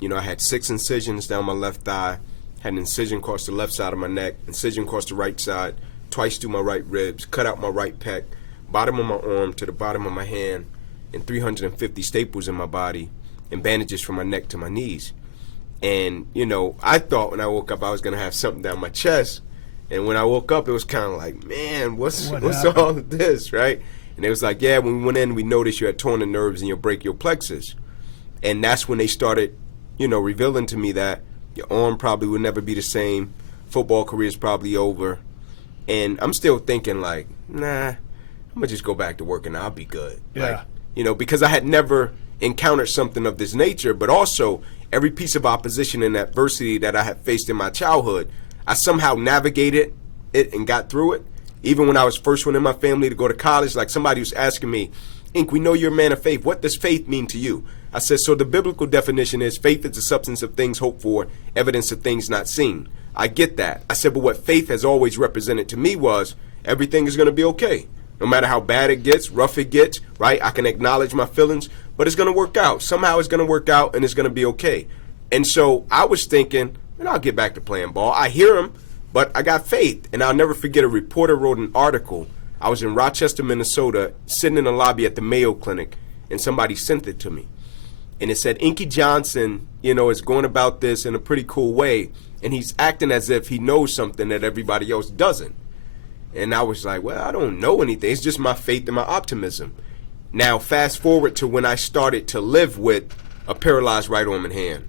you know, I had 6 incisions down my left thigh, had an incision across the left side of my neck, incision across the right side, twice through my right ribs, cut out my right pec, bottom of my arm to the bottom of my hand, and 350 staples in my body, and bandages from my neck to my knees. And, you know, I thought when I woke up I was going to have something down my chest. And when I woke up, it was kind of like, man, what's all of this, right? And it was like, yeah, when we went in, we noticed you had torn the nerves in your brachial plexus. And that's when they started, you know, revealing to me that your arm probably will never be the same. Football career is probably over. And I'm still thinking like, nah, I'm going to just go back to work and I'll be good. Yeah. Like, you know, because I had never encountered something of this nature, but also every piece of opposition and adversity that I had faced in my childhood, I somehow navigated it and got through it. Even when I was first one in my family to go to college, like somebody was asking me, Ink, we know you're a man of faith. What does faith mean to you? I said, so the biblical definition is faith is the substance of things hoped for, evidence of things not seen. I get that. I said, but what faith has always represented to me was everything is going to be okay. No matter how bad it gets, rough it gets, right? I can acknowledge my feelings, but it's going to work out. Somehow it's going to work out and it's going to be okay. And so I was thinking, and I'll get back to playing ball. I hear him, but I got faith. And I'll never forget, a reporter wrote an article. I was in Rochester, Minnesota, sitting in the lobby at the Mayo Clinic, and somebody sent it to me. And it said, Inky Johnson, you know, is going about this in a pretty cool way, and he's acting as if he knows something that everybody else doesn't. And I was like, well, I don't know anything. It's just my faith and my optimism. Now, fast forward to when I started to live with a paralyzed right arm and hand.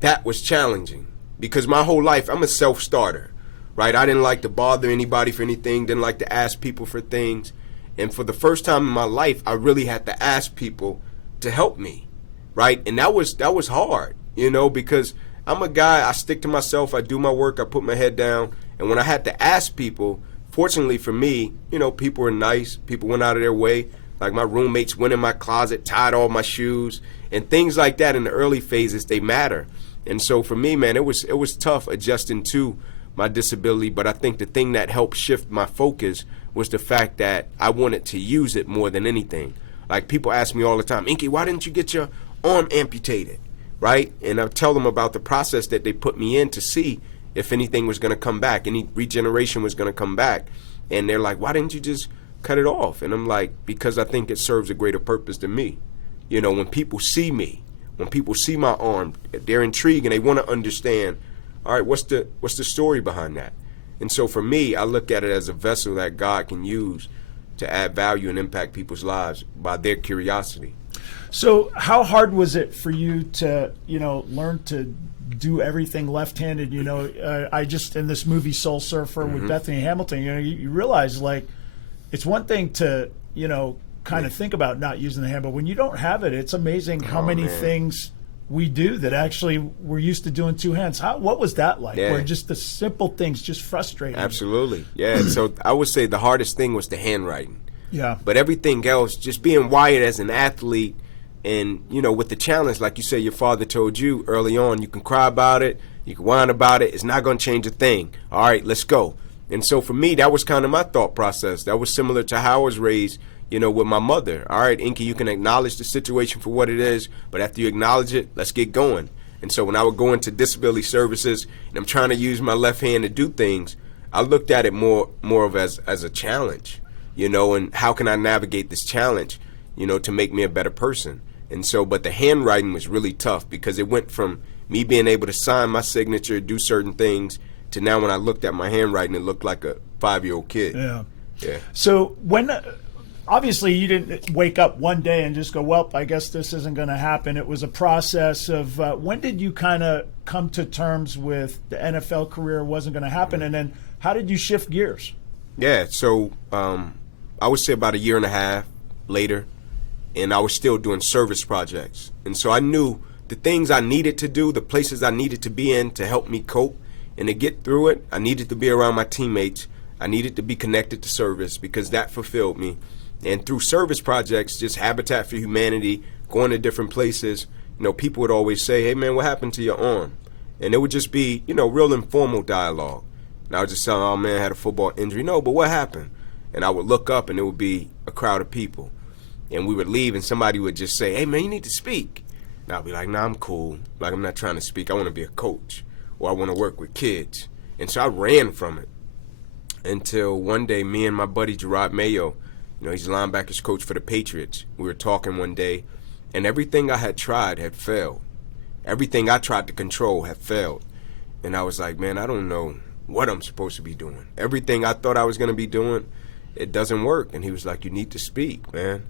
That was challenging, because my whole life, I'm a self-starter, right? I didn't like to bother anybody for anything, didn't like to ask people for things. And for the first time in my life, I really had to ask people to help me. Right? And that was hard, you know, because I'm a guy, I stick to myself, I do my work, I put my head down. And when I had to ask people, fortunately for me, you know, people were nice, people went out of their way. Like my roommates went in my closet, tied all my shoes, and things like that in the early phases, they matter. And so for me, man, it was tough adjusting to my disability, but I think the thing that helped shift my focus was the fact that I wanted to use it more than anything. Like people ask me all the time, Inky, why didn't you get your arm amputated, right? And I tell them about the process that they put me in to see if anything was going to come back, any regeneration was going to come back. And they're like, why didn't you just cut it off? And I'm like, because I think it serves a greater purpose than me. You know, when people see me, when people see my arm, they're intrigued and they want to understand, all right, what's the story behind that? And so for me, I look at it as a vessel that God can use to add value and impact people's lives by their curiosity. So how hard was it for you to, learn to do everything left-handed? I just, in this movie Soul Surfer with Bethany Hamilton, you realize, like, it's one thing to, kind of think about not using the hand, but when you don't have it, it's amazing how many things we do that actually we're used to doing two hands. What was that like? Yeah. Where just the simple things just frustrate you? Absolutely. Yeah. So I would say the hardest thing was the handwriting. Yeah. But everything else, just being wired as an athlete and, with the challenge, like you say, your father told you early on, you can cry about it, you can whine about it, it's not going to change a thing. All right, let's go. And so for me, that was kind of my thought process. That was similar to how I was raised, with my mother. All right, Inky, you can acknowledge the situation for what it is, but after you acknowledge it, let's get going. And so when I would go into disability services and I'm trying to use my left hand to do things, I looked at it more of as a challenge, and how can I navigate this challenge, to make me a better person. And so, but the handwriting was really tough because it went from me being able to sign my signature, do certain things, to now when I looked at my handwriting, it looked like a 5-year-old kid. Yeah. Yeah. So when, obviously you didn't wake up one day and just go, well, I guess this isn't going to happen. It was a process of, when did you kind of come to terms with the NFL career wasn't going to happen? And then how did you shift gears? Yeah. So I would say about a year and a half later, and I was still doing service projects. And so I knew the things I needed to do, the places I needed to be in to help me cope and to get through it. I needed to be around my teammates. I needed to be connected to service because that fulfilled me. And through service projects, just Habitat for Humanity, going to different places, people would always say, hey, man, what happened to your arm? And it would just be, real informal dialogue. And I would just tell them, oh, man, I had a football injury. No, but what happened? And I would look up and it would be a crowd of people. And we would leave and somebody would just say, hey, man, you need to speak. And I'd be like, nah, I'm cool. Like, I'm not trying to speak. I want to be a coach or I want to work with kids. And so I ran from it until one day me and my buddy Gerard Mayo, he's a linebackers coach for the Patriots. We were talking one day and everything I had tried had failed. Everything I tried to control had failed. And I was like, man, I don't know what I'm supposed to be doing. Everything I thought I was going to be doing, it doesn't work. And he was like, you need to speak, man.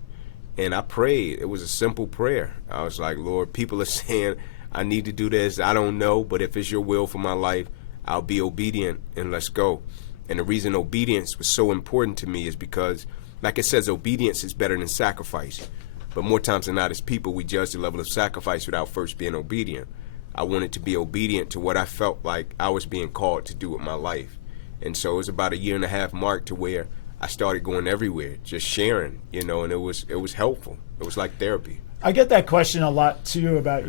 And I prayed. It was a simple prayer. I was like, Lord, people are saying I need to do this. I don't know, but if it's your will for my life, I'll be obedient and let's go. And the reason obedience was so important to me is because, like it says, obedience is better than sacrifice. But more times than not, as people, we judge the level of sacrifice without first being obedient. I wanted to be obedient to what I felt like I was being called to do with my life. And so it was about a year and a half mark to where I started going everywhere, just sharing, and it was helpful. It was like therapy. I get that question a lot too about,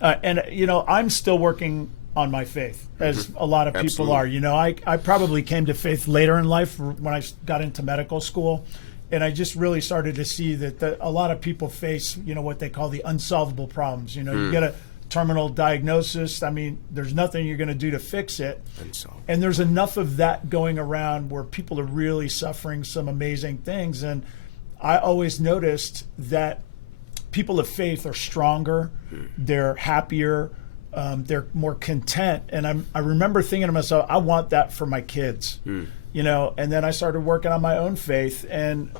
I'm still working on my faith, as a lot of people are. I probably came to faith later in life when I got into medical school, and I just really started to see that a lot of people face, what they call the unsolvable problems. You get a terminal diagnosis. I mean, there's nothing you're going to do to fix it. And there's enough of that going around where people are really suffering some amazing things. And I always noticed that people of faith are stronger, they're happier, they're more content. And I remember thinking to myself, I want that for my kids, and then I started working on my own faith. And,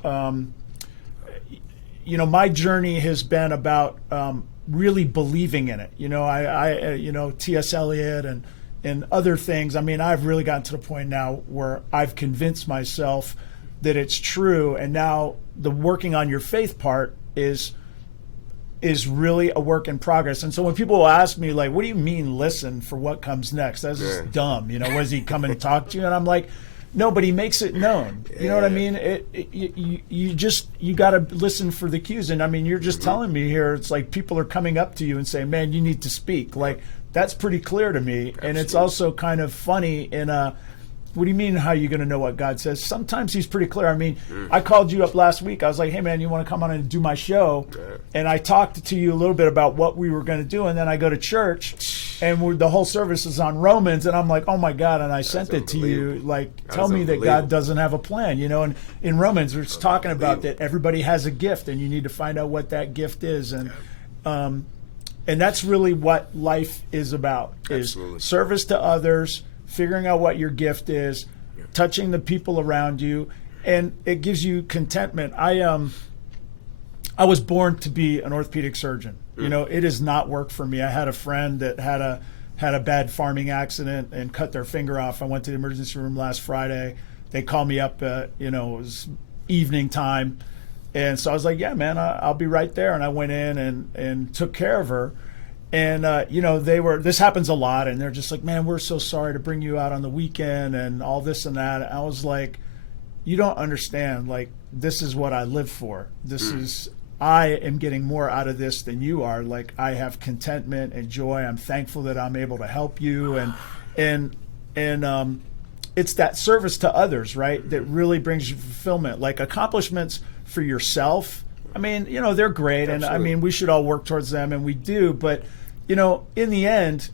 my journey has been about really believing in it. T.S. Eliot and other things. I mean, I've really gotten to the point now where I've convinced myself that it's true. And now the working on your faith part is really a work in progress. And so when people will ask me, like, what do you mean listen for what comes next? That's just dumb. What does he come and talk to you? And I'm like, no, but he makes it known. You know what I mean? You got to listen for the cues. And I mean, you're just telling me here, it's like people are coming up to you and saying, man, you need to speak. Like, that's pretty clear to me. Absolutely. And it's also kind of funny in a, what do you mean, how are you going to know what God says? Sometimes he's pretty clear. I mean, I called you up last week. I was like, hey, man, you want to come on and do my show? And I talked to you a little bit about what we were going to do. And then I go to church, and the whole service is on Romans. And I'm like, oh, my God. And I sent it to you, like, tell me that God doesn't have a plan. And in Romans, it's talking about that everybody has a gift, and you need to find out what that gift is. And that's really what life is about, is service to others, figuring out what your gift is, touching the people around you. and it gives you contentment. I was born to be an orthopedic surgeon. You know, it has not worked for me. I had a friend that had a bad farming accident and cut their finger off. I went to the emergency room last Friday. They called me up, it was evening time. And so I was like, yeah, man, I'll be right there. And I went in and took care of her. And, this happens a lot. And they're just like, man, we're so sorry to bring you out on the weekend and all this and that. And I was like, you don't understand. Like, this is what I live for. I am getting more out of this than you are. Like, I have contentment and joy. I'm thankful that I'm able to help you. And it's that service to others, right, that really brings you fulfillment. Like, accomplishments for yourself, I mean, they're great. And I mean, we should all work towards them, and we do. But, in the end,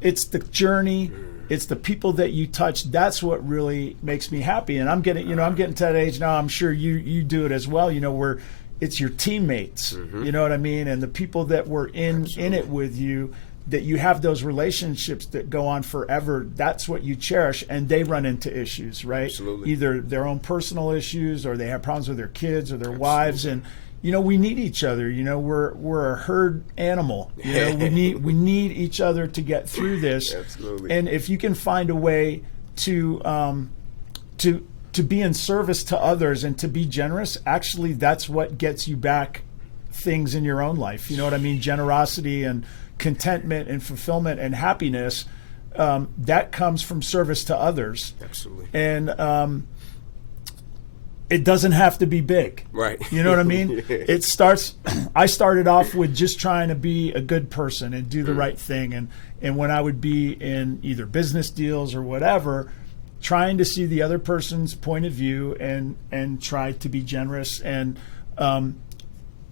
it's the journey. It's the people that you touch. That's what really makes me happy. And I'm getting to that age now. I'm sure you do it as well. Where it's your teammates. You know what I mean? And the people that were in it with you, that you have those relationships that go on forever. That's what you cherish. And they run into issues, right? Absolutely. Either their own personal issues, or they have problems with their kids or their wives. And we need each other. We're a herd animal. We need each other to get through this. Absolutely. And if you can find a way to be in service to others and to be generous, actually that's what gets you back things in your own life. You know what I mean? Generosity and contentment and fulfillment and happiness, that comes from service to others. Absolutely. And it doesn't have to be big. Right. You know what I mean? Yeah. I started off with just trying to be a good person and do the right thing. And when I would be in either business deals or whatever, trying to see the other person's point of view and try to be generous. And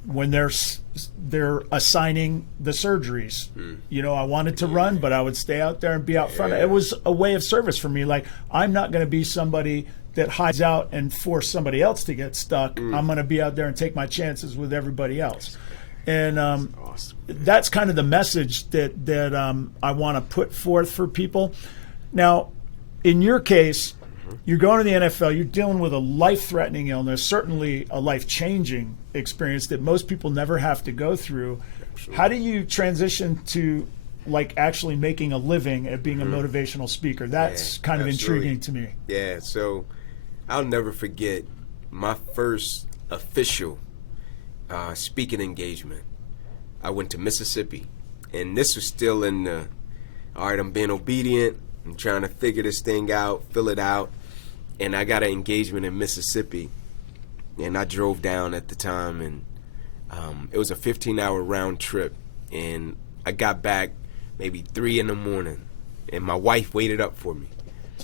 when they're assigning the surgeries, I wanted to run, but I would stay out there and be out front. It was a way of service for me. Like, I'm not going to be somebody that hides out and force somebody else to get stuck. I'm going to be out there and take my chances with everybody else. And Awesome. That's kind of the message that I want to put forth for people. Now, in your case, you're going to the NFL, you're dealing with a life-threatening illness, certainly a life-changing experience that most people never have to go through. Absolutely. How do you transition to, like, actually making a living at being a motivational speaker? That's kind of intriguing to me. Yeah, so I'll never forget my first official speaking engagement. I went to Mississippi, and this was still in the, all right, I'm being obedient, I'm trying to figure this thing out, fill it out. And I got an engagement in Mississippi, and I drove down at the time, and it was a 15-hour round trip, and I got back maybe 3 in the morning, and my wife waited up for me,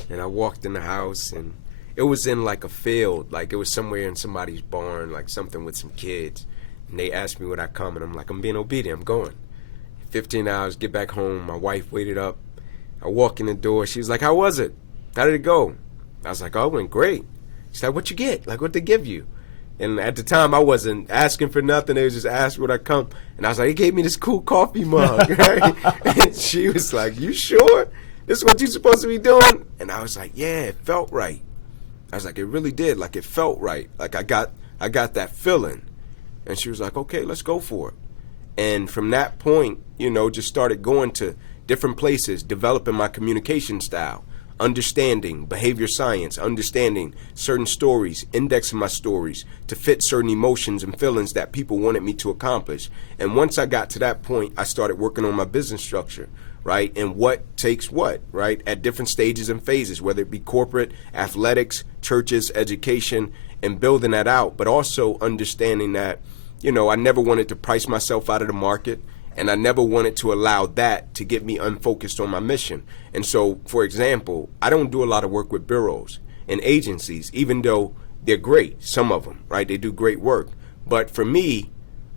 and I walked in the house, and it was in like a field, like it was somewhere in somebody's barn, like something with some kids, and they asked me would I come, and I'm like, I'm being obedient, I'm going. 15 hours, get back home, my wife waited up, I walk in the door, she was like, how was it? How did it go? I was like, oh, it went great. She said, what you get? Like, what they give you? And at the time, I wasn't asking for nothing. They just asked would I come. And I was like, he gave me this cool coffee mug, right? And she was like, you sure? This is what you're supposed to be doing? And I was like, yeah, it felt right. I was like, it really did. Like, it felt right. Like, I got that feeling. And she was like, okay, let's go for it. And from that point, just started going to different places, developing my communication style. Understanding behavior science, understanding certain stories, indexing my stories to fit certain emotions and feelings that people wanted me to accomplish. And once I got to that point, I started working on my business structure, right? And what takes what, right? At different stages and phases, whether it be corporate, athletics, churches, education, and building that out. But also understanding that, I never wanted to price myself out of the market. And I never wanted to allow that to get me unfocused on my mission. And so, for example, I don't do a lot of work with bureaus and agencies, even though they're great, some of them, right? They do great work. But for me,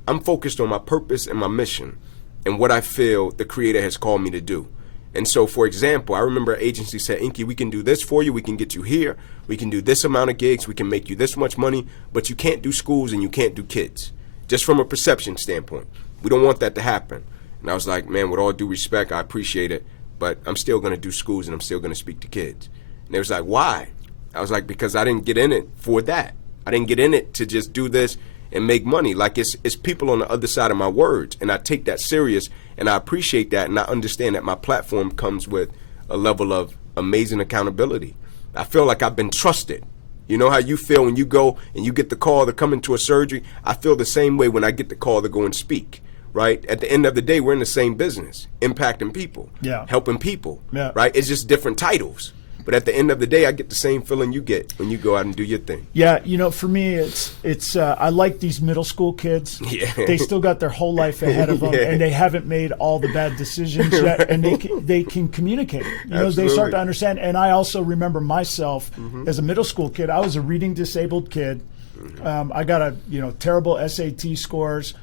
I'm focused on my purpose and my mission and what I feel the Creator has called me to do. And so, for example, I remember an agency said, Inky, we can do this for you. We can get you here. We can do this amount of gigs. We can make you this much money. But you can't do schools and you can't do kids, just from a perception standpoint. We don't want that to happen. And I was like, man, with all due respect, I appreciate it, but I'm still going to do schools and I'm still going to speak to kids. And they was like, why? I was like, because I didn't get in it for that. I didn't get in it to just do this and make money. Like, it's people on the other side of my words, and I take that serious, and I appreciate that, and I understand that my platform comes with a level of amazing accountability. I feel like I've been trusted. You know how you feel when you go and you get the call to come into a surgery? I feel the same way when I get the call to go and speak, right? At the end of the day, we're in the same business, impacting people, helping people, right? It's just different titles. But at the end of the day, I get the same feeling you get when you go out and do your thing. Yeah, you know, for me, it's I like these middle school kids. Yeah. They still got their whole life ahead of them, and they haven't made all the bad decisions yet, and they can communicate. You know, they start to understand. And I also remember myself as a middle school kid. I was a reading disabled kid. I got terrible SAT scores.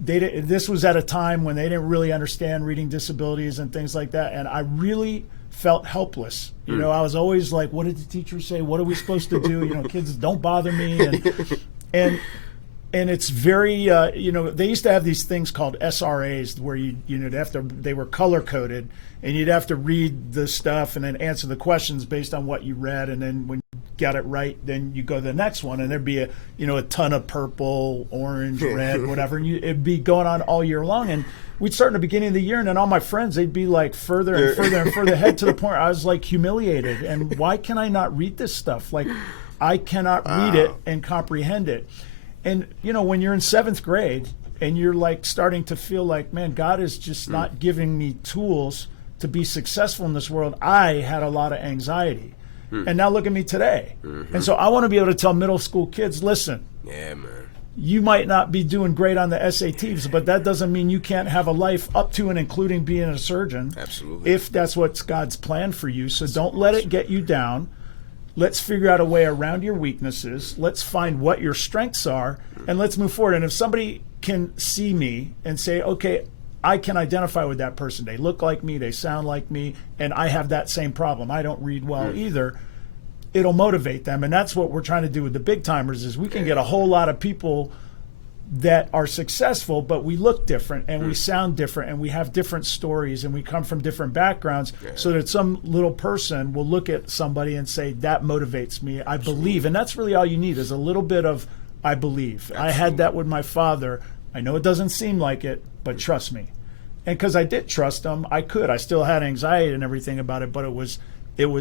This was at a time when they didn't really understand reading disabilities and things like that, and I really felt helpless. You know, I was always like, what did the teacher say? What are we supposed to do? You know, kids, don't bother me. And it's very, they used to have these things called SRAs where they were color coded, and you'd have to read the stuff and then answer the questions based on what you read. And then when you got it right, then you go to the next one, and there'd be a ton of purple, orange, red, whatever. And it'd be going on all year long. And we'd start in the beginning of the year, and then all my friends, they'd be like further and further and further ahead, to the point where I was like humiliated. And why can I not read this stuff? Like, I cannot read it and comprehend it. And, when you're in 7th grade and you're like starting to feel like, man, God is just not giving me tools to be successful in this world, I had a lot of anxiety. And now look at me today. And so I want to be able to tell middle school kids, listen. Yeah, man. You might not be doing great on the SATs, but that doesn't mean you can't have a life up to and including being a surgeon. Absolutely. If that's what's God's plan for you. So don't let it get you down. Let's figure out a way around your weaknesses. Let's find what your strengths are, and let's move forward. And if somebody can see me and say, okay, I can identify with that person. They look like me, they sound like me, and I have that same problem. I don't read well either. It'll motivate them, and that's what we're trying to do with the big timers. Is we can get a whole lot of people that are successful, but we look different and we sound different and we have different stories and we come from different backgrounds, so that some little person will look at somebody and say, that motivates me. I believe. And that's really all you need, is a little bit of I believe. I had that with my father. I know it doesn't seem like it, but trust me. And because I did trust him, I still had anxiety and everything about it, but it was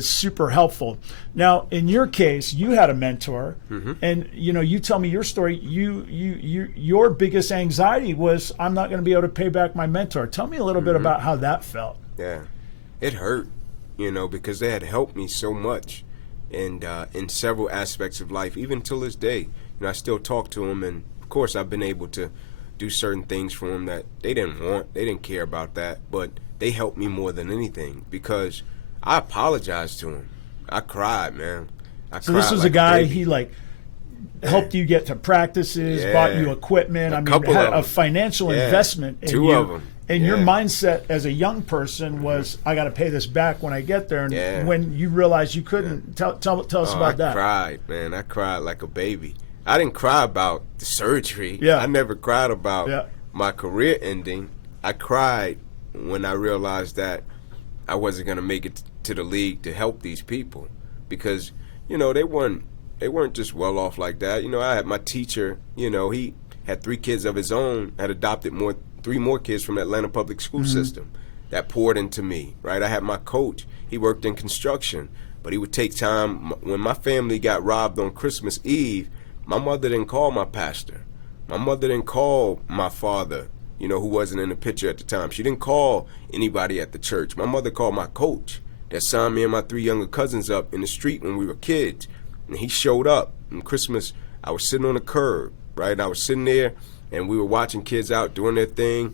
super helpful. Now, in your case, you had a mentor, and you tell me your story. Your biggest anxiety was, I'm not going to be able to pay back my mentor. Tell me a little bit about how that felt. Yeah, it hurt, because they had helped me so much, and in several aspects of life, even till this day. I still talk to them, and of course, I've been able to do certain things for them that they didn't want. They didn't care about that, but they helped me more than anything, because I apologized to him. I cried, man. So this was a guy, he helped you get to practices, bought you equipment. Had a financial investment in you. Of them. And your mindset as a young person was, I got to pay this back when I get there. And when you realized you couldn't, tell us about that. I cried, man. I cried like a baby. I didn't cry about the surgery. Yeah. I never cried about my career ending. I cried when I realized that I wasn't going to make it to the league to help these people, because they weren't just well off like that. I had my teacher, he had 3 kids of his own, had adopted 3 more kids from the Atlanta public school system that poured into me, right? I had my coach, he worked in construction, but he would take time. When my family got robbed on Christmas Eve, my mother didn't call my pastor. My mother didn't call my father, who wasn't in the picture at the time. She didn't call anybody at the church. My mother called my coach that signed me and my 3 younger cousins up in the street when we were kids. And he showed up. On Christmas, I was sitting on the curb, right? And I was sitting there, and we were watching kids out doing their thing.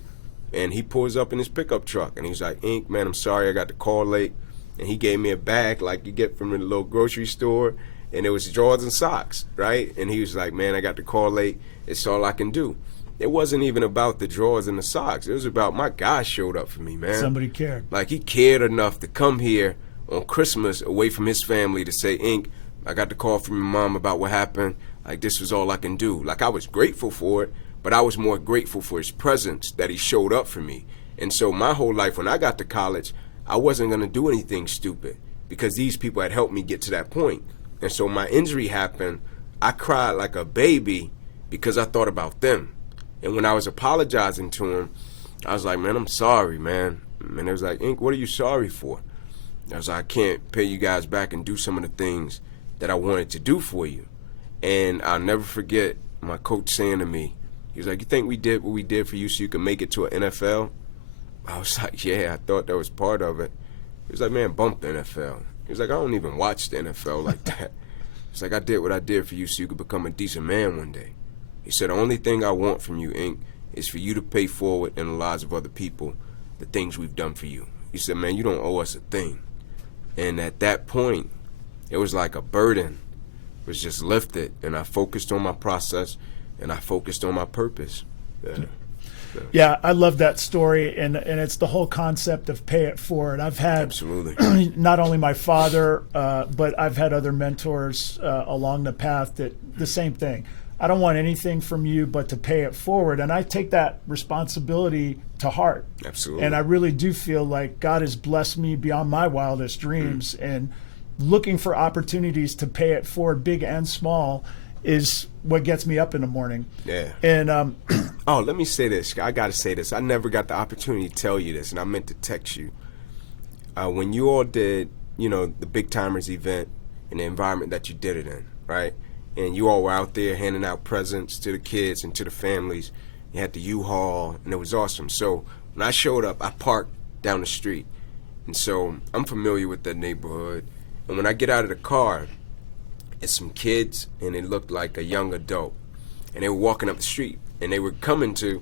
And he pulls up in his pickup truck, and he's like, Ink, man, I'm sorry I got the call late. And he gave me a bag like you get from the little grocery store, and it was drawers and socks, right? And he was like, man, I got the call late. It's all I can do. It wasn't even about the drawers and the socks. It was about my guy showed up for me, man. Somebody cared. Like, he cared enough to come here on Christmas away from his family to say, Ink, I got the call from your mom about what happened. Like, this was all I can do. Like, I was grateful for it, but I was more grateful for his presence, that he showed up for me. And so my whole life, when I got to college, I wasn't going to do anything stupid, because these people had helped me get to that point. And so my injury happened. I cried like a baby because I thought about them. And when I was apologizing to him, I was like, man, I'm sorry, man. And they was like, Ink, what are you sorry for? I was like, I can't pay you guys back and do some of the things that I wanted to do for you. And I'll never forget my coach saying to me, he was like, you think we did what we did for you so you could make it to an NFL? I was like, yeah, I thought that was part of it. He was like, man, bump the NFL. He was like, I don't even watch the NFL like that. It's like, I did what I did for you so you could become a decent man one day. He said, the only thing I want from you, Ink, is for you to pay forward in the lives of other people the things we've done for you. He said, man, you don't owe us a thing. And at that point, it was like a burden was just lifted, and I focused on my process, and I focused on my purpose. Yeah, I love that story, and it's the whole concept of pay it forward. I've had absolutely not only my father, but I've had other mentors along the path that the same thing. I don't want anything from you but to pay it forward, and I take that responsibility to heart. Absolutely. And I really do feel like God has blessed me beyond my wildest dreams, and looking for opportunities to pay it forward, big and small, is what gets me up in the morning. Yeah. And oh, let me say this. I got to say this. I never got the opportunity to tell you this, and I meant to text you. When you all did, the Big Timers event and the environment that you did it in, right? And you all were out there handing out presents to the kids and to the families. You had the U-Haul, and it was awesome. So when I showed up, I parked down the street. And so I'm familiar with that neighborhood. And when I get out of the car, it's some kids, and it looked like a young adult. And they were walking up the street, and they were coming to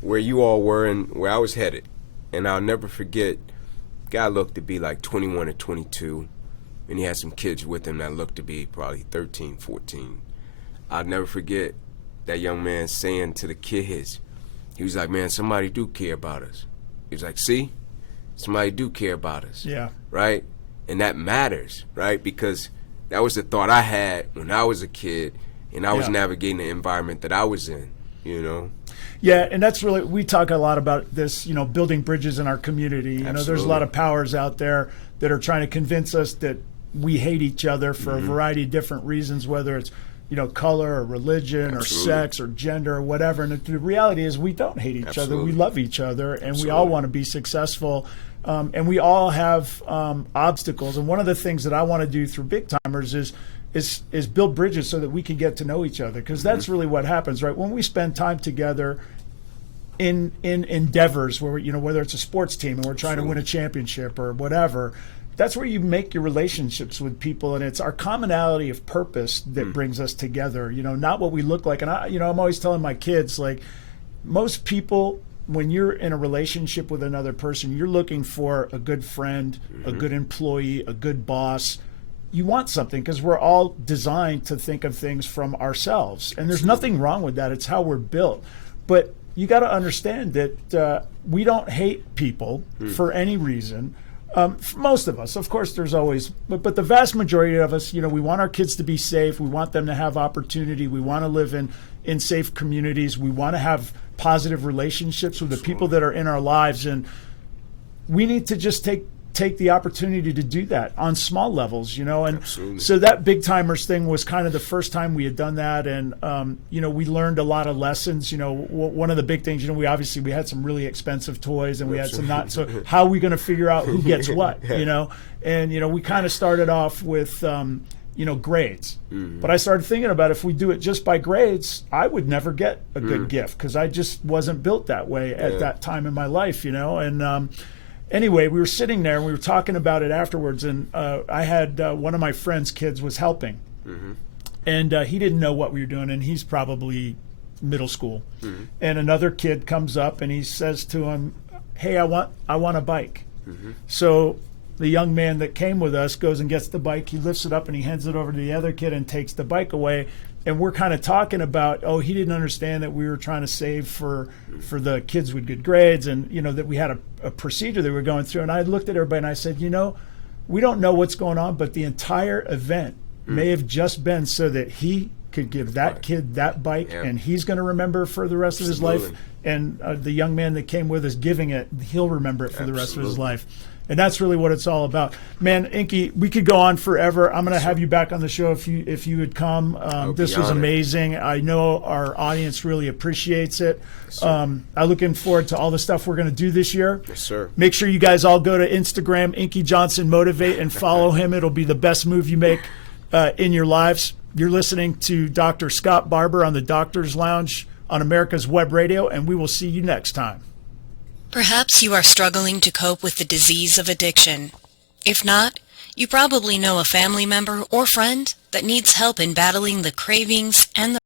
where you all were and where I was headed. And I'll never forget, guy looked to be like 21 or 22, and he had some kids with him that looked to be probably 13, 14. I'll never forget that young man saying to the kids, he was like, man, somebody do care about us. He was like, see, somebody do care about us. Yeah. Right? And that matters, right? Because that was the thought I had when I was a kid, and I was navigating the environment that I was in, Yeah, and that's really, we talk a lot about this, building bridges in our community. There's a lot of powers out there that are trying to convince us that we hate each other for a variety of different reasons, whether it's, color or religion or sex or gender or whatever. And the reality is we don't hate each other. We love each other, and we all want to be successful. And we all have obstacles. And one of the things that I want to do through Big Timers is build bridges so that we can get to know each other, because that's really what happens, right? When we spend time together in endeavors where whether it's a sports team and we're trying to win a championship or whatever, that's where you make your relationships with people, and it's our commonality of purpose that brings us together. Not what we look like. And I'm always telling my kids, like, most people, when you're in a relationship with another person, you're looking for a good friend, a good employee, a good boss. You want something, because we're all designed to think of things from ourselves. And there's nothing wrong with that. It's how we're built. But you got to understand that we don't hate people for any reason. Most of us, of course, there's always, but the vast majority of us, we want our kids to be safe. We want them to have opportunity. We want to live in safe communities. We want to have positive relationships with the people that are in our lives. And we need to just take the opportunity to do that on small levels, and Absolutely. So that Big Timers thing was kind of the first time we had done that. And, we learned a lot of lessons. One of the big things, we had some really expensive toys, and we had some not. So how are we going to figure out who gets what, And, we kind of started off with, grades. But I started thinking about, if we do it just by grades, I would never get a good gift, because I just wasn't built that way at that time in my life, and anyway, we were sitting there and we were talking about it afterwards, and I had one of my friend's kids was helping, and he didn't know what we were doing, and he's probably middle school, and another kid comes up and he says to him, hey, I want a bike. So the young man that came with us goes and gets the bike. He lifts it up and he hands it over to the other kid and takes the bike away. And we're kind of talking about, he didn't understand that we were trying to save for the kids with good grades, and, that we had a procedure that we were going through. And I looked at everybody and I said, we don't know what's going on, but the entire event may have just been so that he could give that kid that bike, and he's going to remember for the rest of his life. And the young man that came with us giving it, he'll remember it for the rest of his life. And that's really what it's all about. Man, Inky, we could go on forever. I'm going to have you back on the show if you would come. This was amazing. I know our audience really appreciates it. I'm looking forward to all the stuff we're going to do this year. Yes, sir. Make sure you guys all go to Instagram, Inky Johnson Motivate, and follow him. It'll be the best move you make in your lives. You're listening to Dr. Scott Barbour on the Doctor's Lounge on America's Web Radio, and we will see you next time. Perhaps you are struggling to cope with the disease of addiction. If not, you probably know a family member or friend that needs help in battling the cravings and the